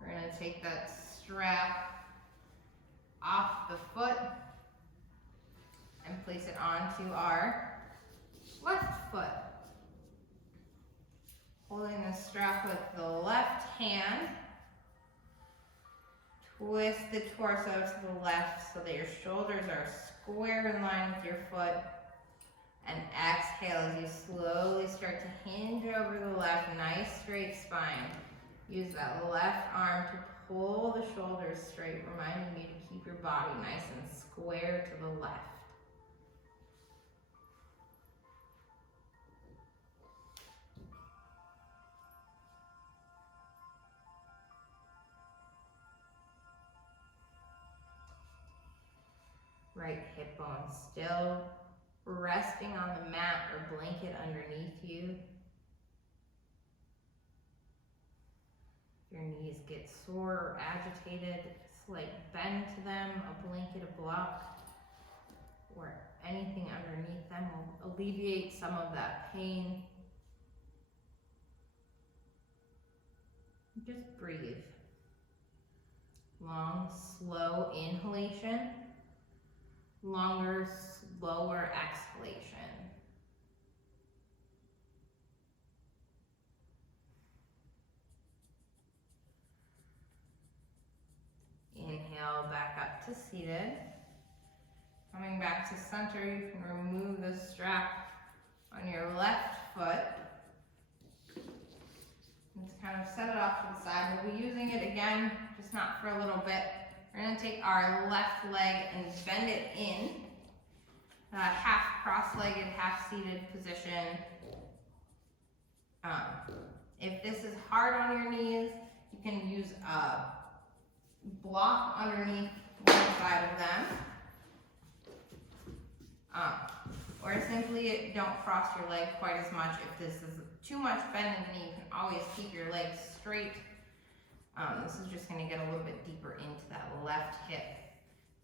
We're gonna take that strap off the foot and place it onto our left foot. Holding the strap with the left hand. Twist the torso to the left so that your shoulders are square in line with your foot. And exhale as you slowly start to hinge over the left, nice straight spine. Use that left arm to pull the shoulders straight, reminding you to keep your body nice and square to the left. Right hip bone still resting on the mat or blanket underneath you. Your knees get sore or agitated, slight bend to them, a blanket, a block, or anything underneath them will alleviate some of that pain. Just breathe. Long, slow inhalation. Longer, slower exhalation. Inhale back up to seated. Coming back to center, you can remove the strap on your left foot. Just kind of set it off to the side. We'll be using it again, just not for a little bit. We're going to take our left leg and bend it in, half cross-legged, half seated position. If this is hard on your knees, you can use a block underneath one side of them. Or simply don't cross your leg quite as much. If this is too much bend in the knee, you can always keep your legs straight. This is just going to get a little bit deeper into that left hip.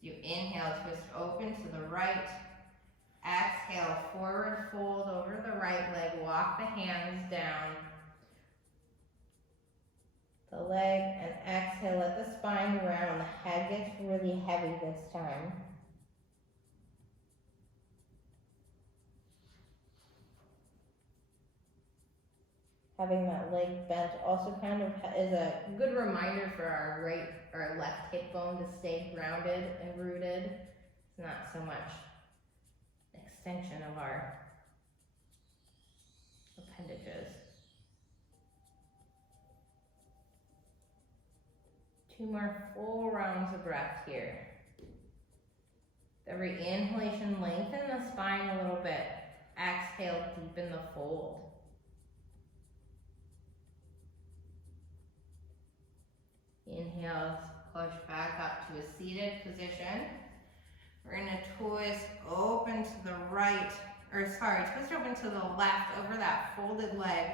You inhale, twist open to the right. Exhale, forward fold over the right leg. Walk the hands down. the leg, and exhale, let the spine round. The head gets really heavy this time. Having that leg bent also kind of is a good reminder for our left hip bone to stay grounded and rooted. It's not so much extension of our appendages. 2 more full rounds of breath here. Every inhalation, lengthen the spine a little bit. Exhale, deepen the fold. Inhale, push back up to a seated position. We're gonna twist open to the right, twist open to the left over that folded leg.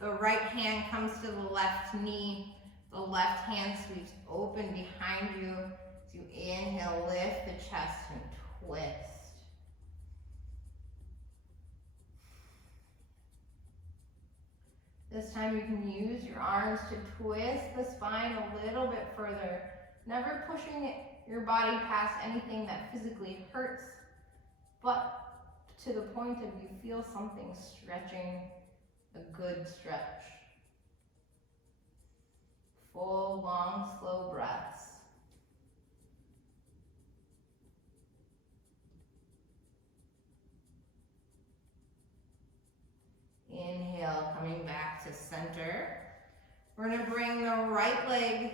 The right hand comes to the left knee. The left hand sweeps open behind you. As you inhale, lift the chest and twist. This time you can use your arms to twist the spine a little bit further, never pushing your body past anything that physically hurts, but to the point of you feel something stretching, a good stretch. Full, long, slow breaths. Inhale, coming back to center. We're gonna bring the right leg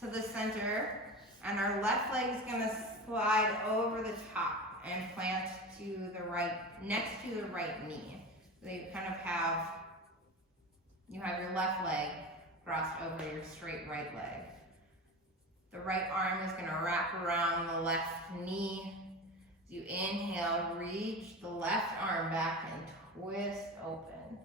to the center, and our left leg is gonna slide over the top and plant to the right, next to the right knee. So you kind of have, you have your left leg crossed over your straight right leg. The right arm is gonna wrap around the left knee. As you inhale, reach the left arm back and twist open.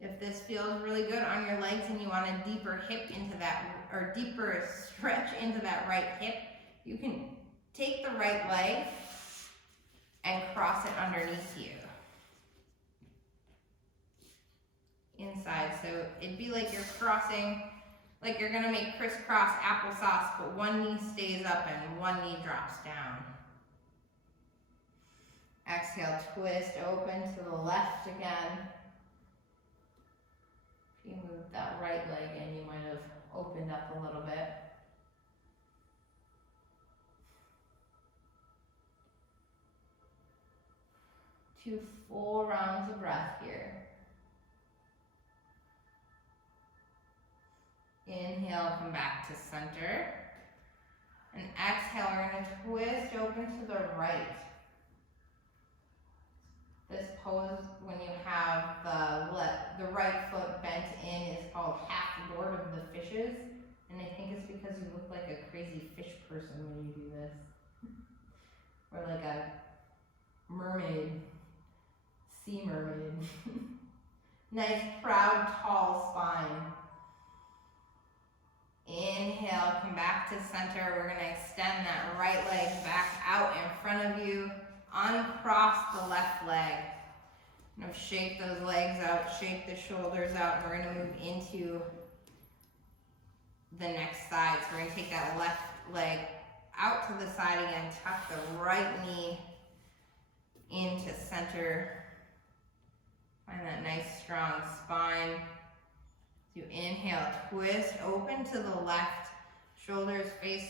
If this feels really good on your legs and you want a deeper hip into that, or deeper stretch into that right hip, you can take the right leg and cross it underneath you. Inside, so it'd be like you're crossing, like you're gonna make crisscross applesauce, but one knee stays up and one knee drops down. Exhale, twist open to the left again. If you move that right leg in, you might have opened up a little bit. Two full rounds of breath here. Inhale, come back to center. And exhale, we're going to twist open to the right. This pose, when you have the right foot bent in, is called half board of the fishes. And I think it's because you look like a crazy fish person when you do this. Or like a mermaid, sea mermaid. Nice, proud, tall spine. Inhale, come back to center. We're gonna extend that right leg back out in front of you. Uncross the left leg. Now shake those legs out, shake the shoulders out, and we're gonna move into the next side. So we're gonna take that left leg out to the side again, tuck the right knee into center. Find that nice strong spine. You inhale, twist open to the left, shoulders face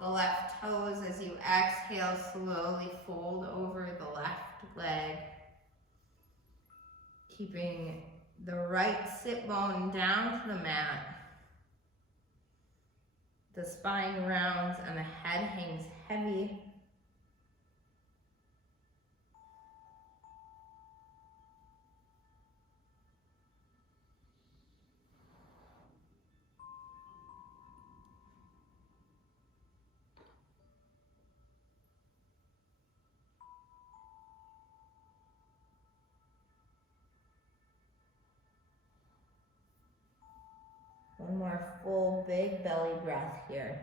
the left toes. As you exhale, slowly fold over the left leg. Keeping the right sit bone down to the mat. The spine rounds and the head hangs heavy. One more full big belly breath here.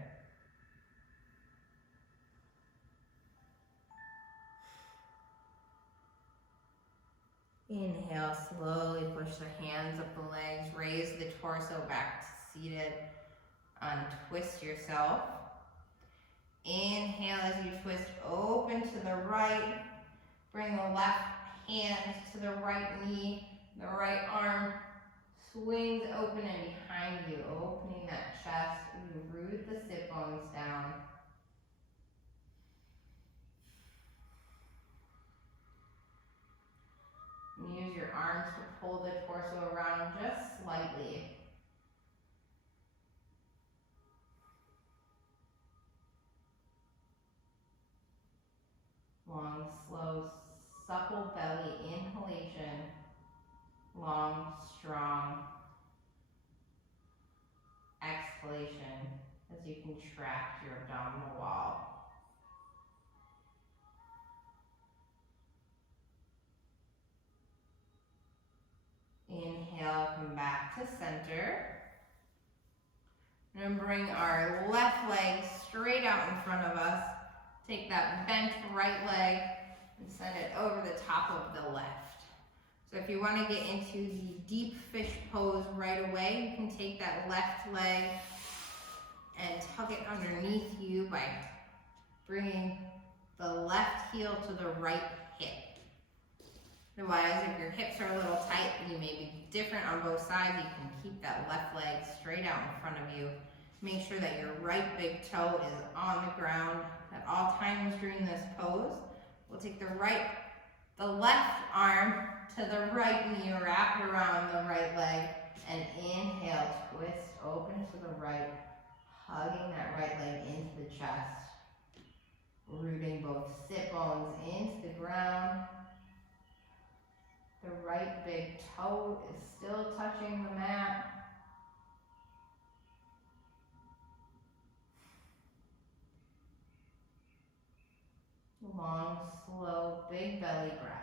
Inhale, slowly push the hands up the legs, raise the torso back to seated, untwist yourself. Inhale as you twist, open to the right, bring the left hand to the right knee, the right arm swings open and behind you, opening that chest. You root the sit bones down. Use your arms to pull the torso around just slightly. Long, slow, supple belly inhalation. Long, strong exhalation as you contract your abdominal wall. Inhale, come back to center. And bring our left leg straight out in front of us. Take that bent right leg and send it over the top of the left. So if you want to get into the deep fish pose right away, you can take that left leg and tuck it underneath you by bringing the left heel to the right hip. Otherwise, if your hips are a little tight and you may be different on both sides, you can keep that left leg straight out in front of you. Make sure that your right big toe is on the ground at all times during this pose. We'll take the left arm to the right knee, wrap around the right leg, and inhale, twist open to the right, hugging that right leg into the chest, rooting both sit bones into the ground. The right big toe is still touching the mat. Long, slow, big belly breath.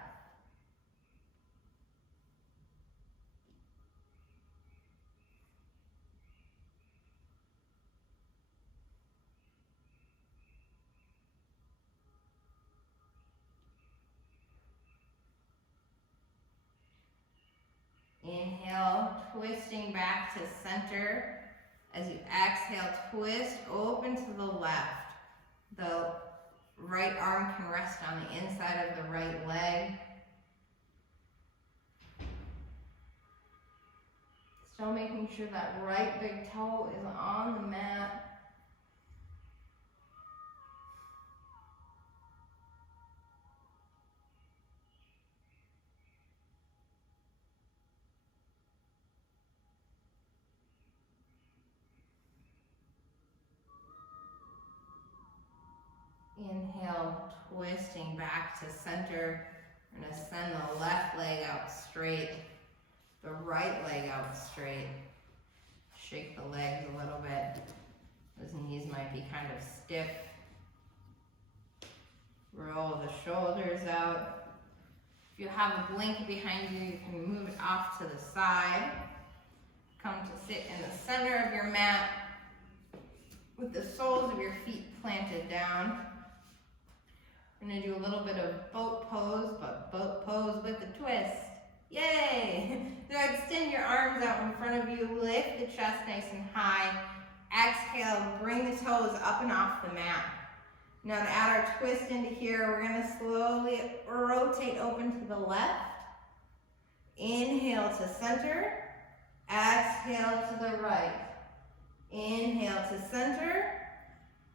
Inhale, twisting back to center. As you exhale, twist open to the left. The right arm can rest on the inside of the right leg. Still making sure that right big toe is on the mat. Inhale, twisting back to center. We're going to send the left leg out straight, the right leg out straight. Shake the legs a little bit. Those knees might be kind of stiff. Roll the shoulders out. If you have a blanket behind you, you can move it off to the side. Come to sit in the center of your mat with the soles of your feet planted down. We're going to do a little bit of boat pose, but boat pose with a twist. Yay! So extend your arms out in front of you, lift the chest nice and high. Exhale, bring the toes up and off the mat. Now to add our twist into here, we're going to slowly rotate open to the left. Inhale to center. Exhale to the right. Inhale to center.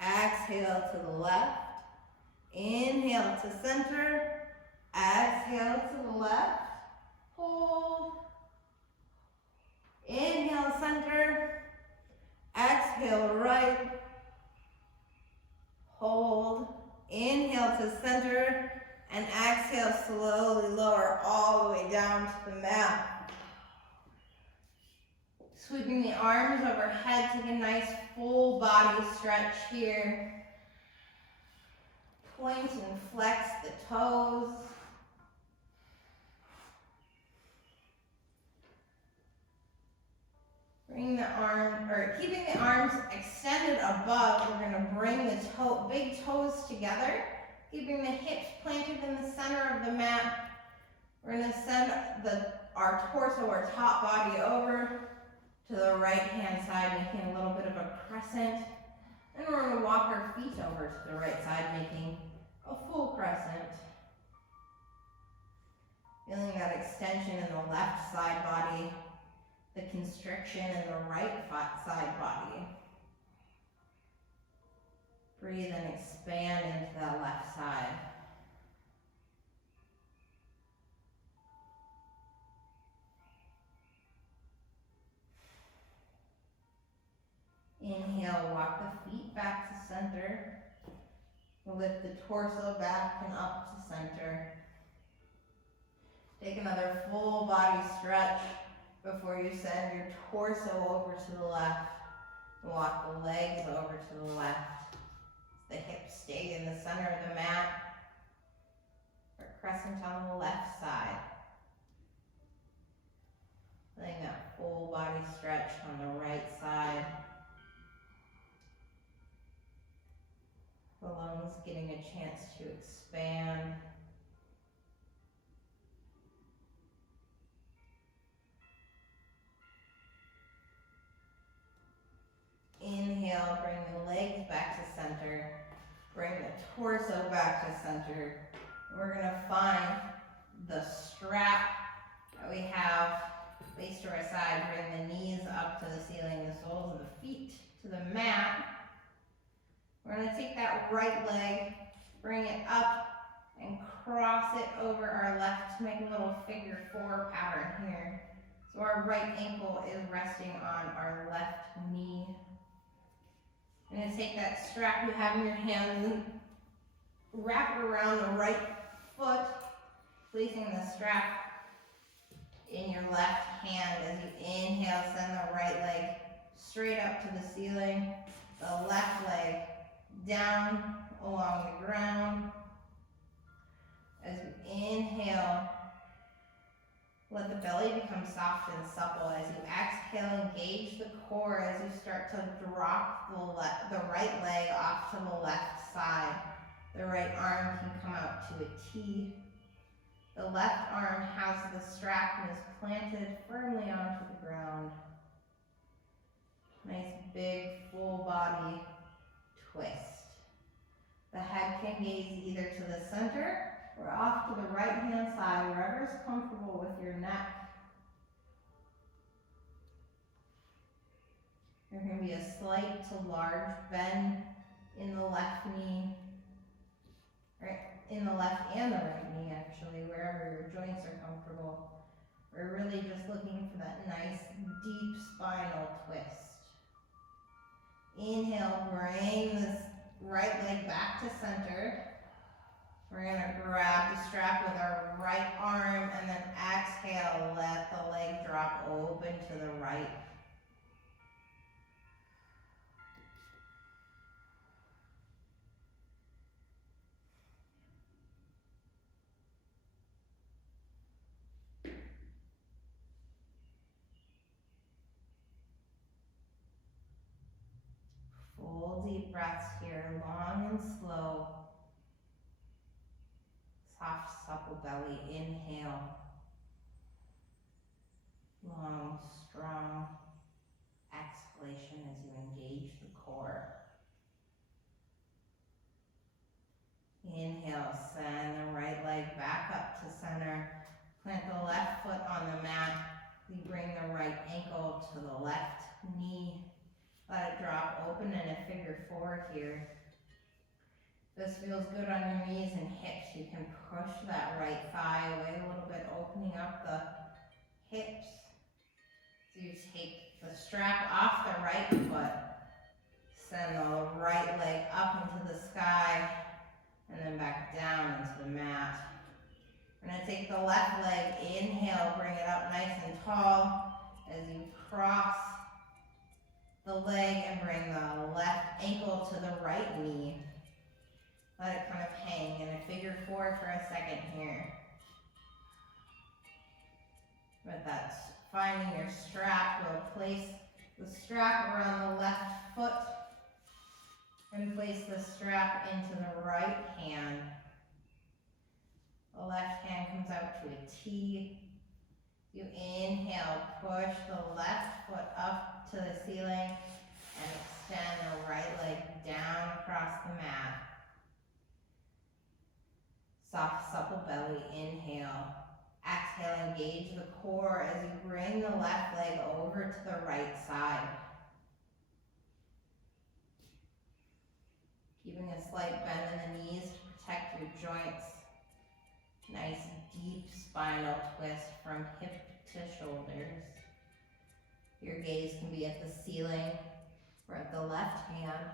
Exhale to the left. Inhale to center, exhale to the left, hold, inhale center, exhale right, hold, inhale to center, and exhale slowly lower all the way down to the mat. Sweeping the arms overhead, take a nice full body stretch here. Point and flex the toes. Bring the arm, or keeping the arms extended above, we're going to bring the big toes together, keeping the hips planted in the center of the mat. We're going to send our torso, our top body over to the right hand side, making a little bit of a crescent. And we're going to walk our feet over to the right side, making a full crescent. Feeling that extension in the left side body, the constriction in the right side body. Breathe and expand into that left side. Inhale, walk the feet back to center. Lift the torso back and up to center. Take another full body stretch before you send your torso over to the left. Walk the legs over to the left. The hips stay in the center of the mat. Or crescent on the left side. Letting that full body stretch on the right side. The lungs getting a chance to expand. Inhale, bring the legs back to center. Bring the torso back to center. We're going to find the strap that we have placed to our side. Bring the knees up to the ceiling, the soles of the feet to the mat. We're going to take that right leg, bring it up, and cross it over our left to make a little figure 4 pattern here. So our right ankle is resting on our left knee. I'm going to take that strap you have in your hands and wrap it around the right foot, placing the strap in your left hand. As you inhale, send the right leg straight up to the ceiling, the left leg down along the ground. As you inhale, let the belly become soft and supple. As you exhale, engage the core as you start to drop the right leg off to the left side. The right arm can come out to a T. The left arm has the strap and is planted firmly onto the ground. Nice big full body twist. The head can gaze either to the center or off to the right hand side, wherever is comfortable with your neck. There can be a slight to large bend in the left knee, right, in the left and the right knee actually, wherever your joints are comfortable. We're really just looking for that nice deep spinal twist. Inhale, bring this right leg back to center. We're going to grab the strap with our right arm and then exhale, let the leg drop open to the right. Full deep breaths here, long and slow. Soft, supple belly, inhale. Long, strong exhalation as you engage the core. Inhale, send the right leg back up to center. Plant the left foot on the mat. You bring the right ankle to the left knee. Let it drop open in a figure 4 here. This feels good on your knees and hips. You can push that right thigh away a little bit, opening up the hips. So you take the strap off the right foot, send the right leg up into the sky, and then back down into the mat. We're going to take the left leg, inhale, bring it up nice and tall as you cross the leg and bring the left ankle to the right knee. Let it kind of hang in a figure 4 for a second here. With that, finding your strap, we'll place the strap around the left foot and place the strap into the right hand. The left hand comes out to a T. You inhale, push the left foot up to the ceiling and extend the right leg down across the mat. Soft, supple belly, inhale. Exhale, engage the core as you bring the left leg over to the right side. Keeping a slight bend in the knees to protect your joints. Nice deep spinal twist from hip to shoulders. Your gaze can be at the ceiling or at the left hand,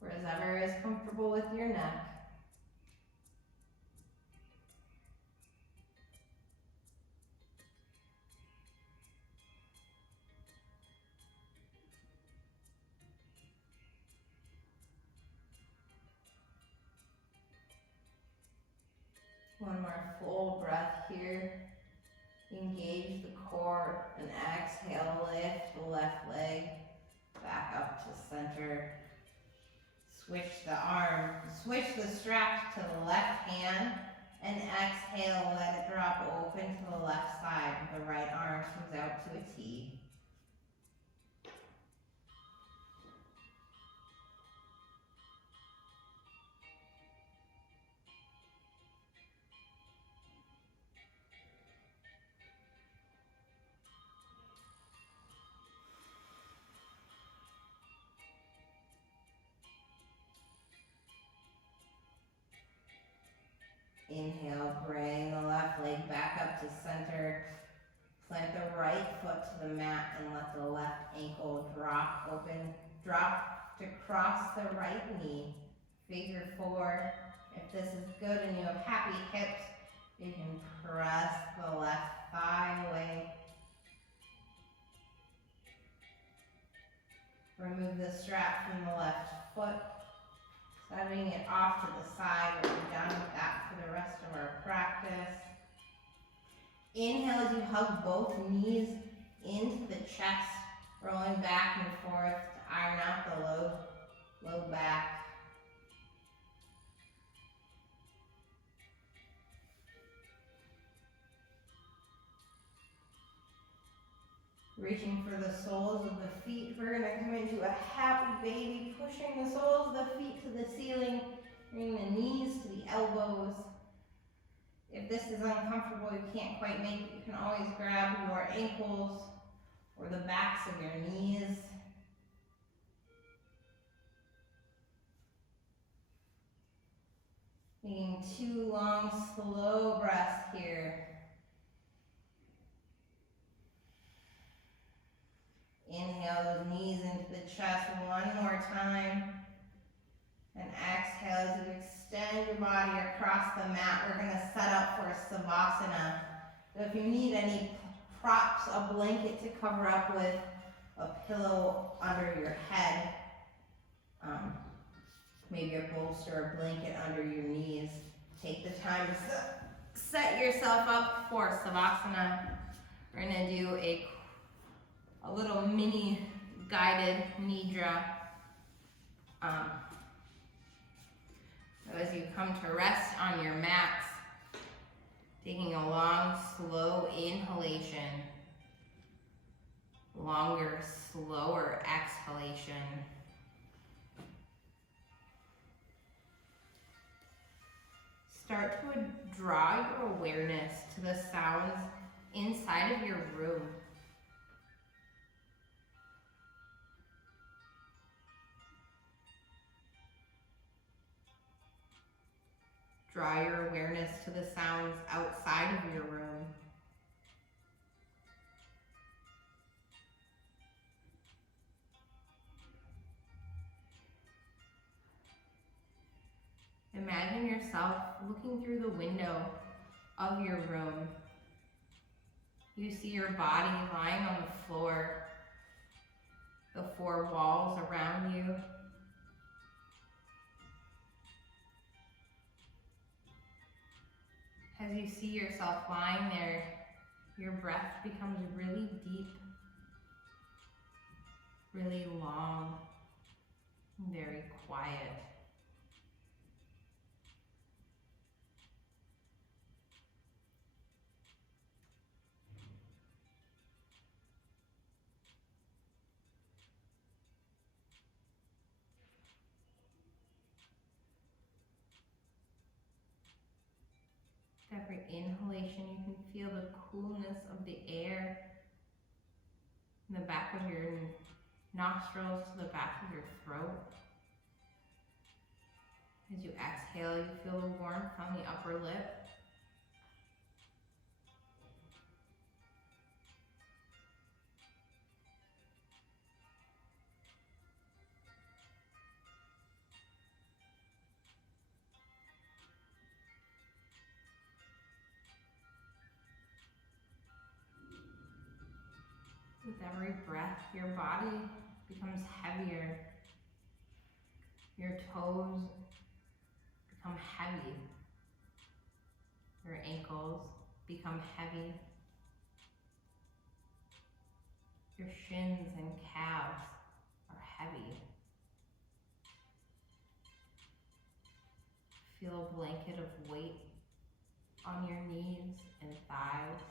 wherever is comfortable with your neck. One more full breath here. Engage the core and exhale, lift the left leg back up to center. Switch the strap to the left hand and exhale, let it drop open to the left side. The right arm comes out to a T. Inhale, bring the left leg back up to center. Plant the right foot to the mat and let the left ankle drop open. Drop to cross the right knee. Figure four. If this is good and you have happy hips, you can press the left thigh away. Remove the strap from the left foot. Setting it off to the side. We're done with that for the rest of our practice. Inhale as you hug both knees into the chest, rolling back and forth to iron out the low back. Reaching for the soles of the feet, we're going to come into a happy baby, pushing the soles of the feet to the ceiling, bringing the knees to the elbows. If this is uncomfortable, you can't quite make it, you can always grab your ankles or the backs of your knees. Taking 2 long, slow breaths here. Inhale those knees into the chest one more time. And exhale as you extend your body across the mat. We're going to set up for a savasana. So if you need any props, a blanket to cover up with, a pillow under your head, maybe a bolster or blanket under your knees. Take the time to set yourself up for savasana. We're going to do a little mini guided nidra. So as you come to rest on your mats, taking a long, slow inhalation, longer, slower exhalation. Start to draw your awareness to the sounds inside of your room. Draw your awareness to the sounds outside of your room. Imagine yourself looking through the window of your room. You see your body lying on the floor, the 4 walls around you. As you see yourself lying there, your breath becomes really deep, really long, and very quiet. With every inhalation, you can feel the coolness of the air in the back of your nostrils to the back of your throat. As you exhale, you feel the warmth on the upper lip. With every breath, your body becomes heavier. Your toes become heavy. Your ankles become heavy. Your shins and calves are heavy. Feel a blanket of weight on your knees and thighs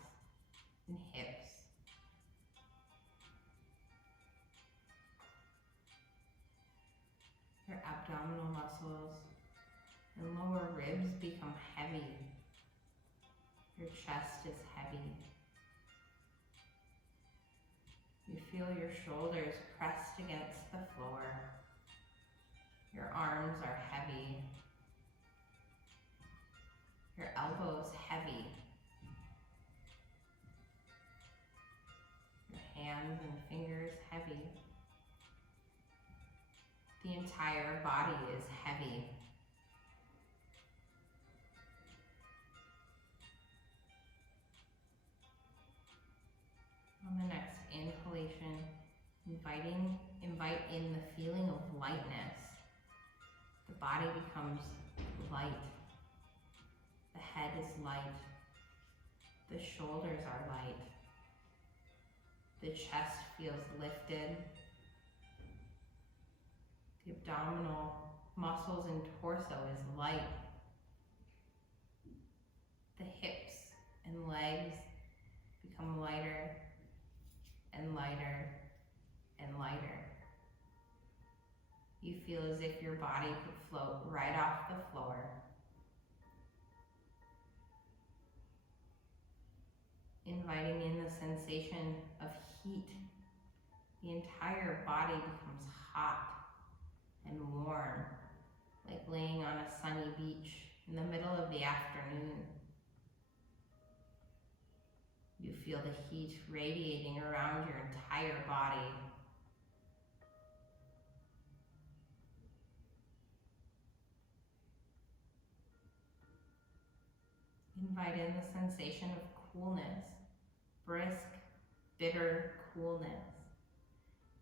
and hips. Your abdominal muscles and lower ribs become heavy. Your chest is heavy. You feel your shoulders pressed against the floor. Your arms are heavy. Your elbows heavy. Your hands and fingers heavy. The entire body is heavy. On the next inhalation, invite in the feeling of lightness. The body becomes light. The head is light. The shoulders are light. The chest feels lifted. The abdominal muscles and torso is light. The hips and legs become lighter and lighter and lighter. You feel as if your body could float right off the floor. Inviting in the sensation of heat. The entire body becomes hot and warm, like laying on a sunny beach in the middle of the afternoon. You feel the heat radiating around your entire body. Invite in the sensation of coolness, brisk, bitter coolness,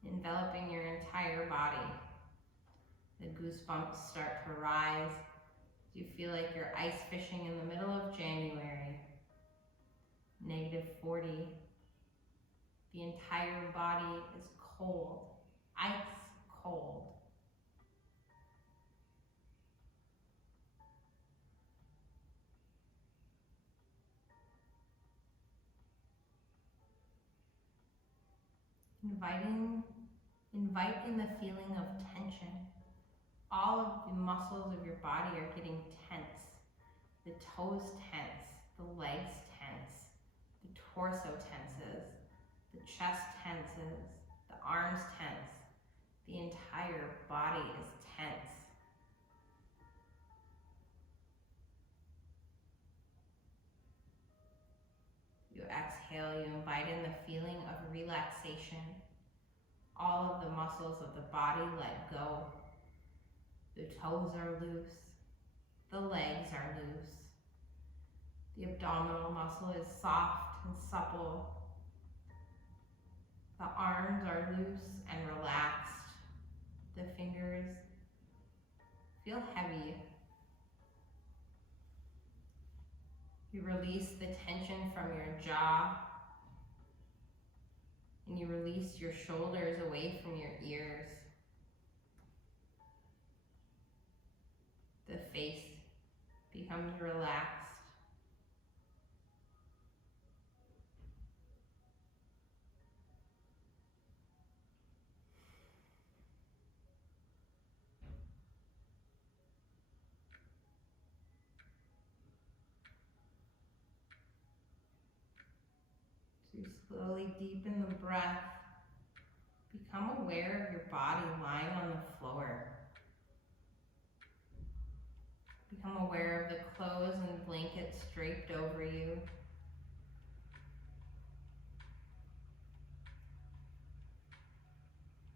enveloping your entire body. The goosebumps start to rise. You feel like you're ice fishing in the middle of January. -40. The entire body is cold, ice cold. Invite in the feeling of tension. All of the muscles of your body are getting tense. The toes tense, the legs tense, the torso tenses, the chest tenses, the arms tense. The entire body is tense. You exhale, you invite in the feeling of relaxation. All of the muscles of the body let go. The toes are loose. The legs are loose. The abdominal muscle is soft and supple. The arms are loose and relaxed. The fingers feel heavy. You release the tension from your jaw, and you release your shoulders away from your ears. The face becomes relaxed. you slowly deepen the breath, become aware of your body lying on the floor. Become aware of the clothes and blankets draped over you.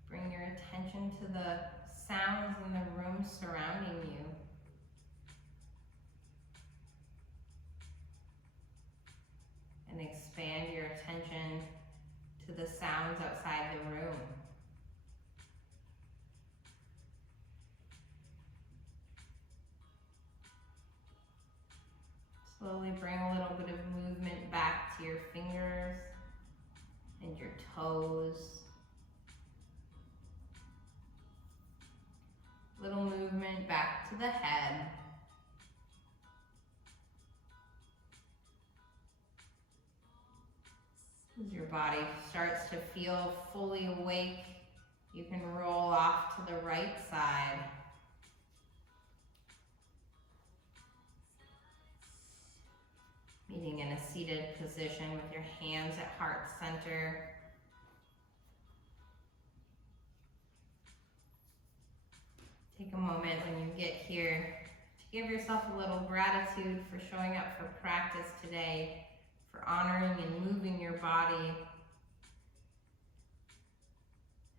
Bring your attention to the sounds in the room surrounding you. And expand your attention to the sounds outside the room. Slowly bring a little bit of movement back to your fingers and your toes. Little movement back to the head. As your body starts to feel fully awake, you can roll off to the right side. Meeting in a seated position with your hands at heart center. Take a moment when you get here to give yourself a little gratitude for showing up for practice today, for honoring and moving your body,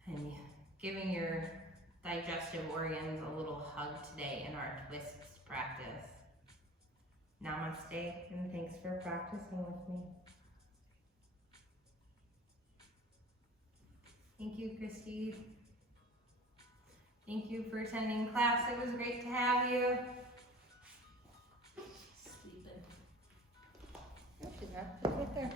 and giving your digestive organs a little hug today in our twists practice. Namaste, and thanks for practicing with me. Thank you, Christy. Thank you for attending class. It was great to have you. Sleeping. She's right there.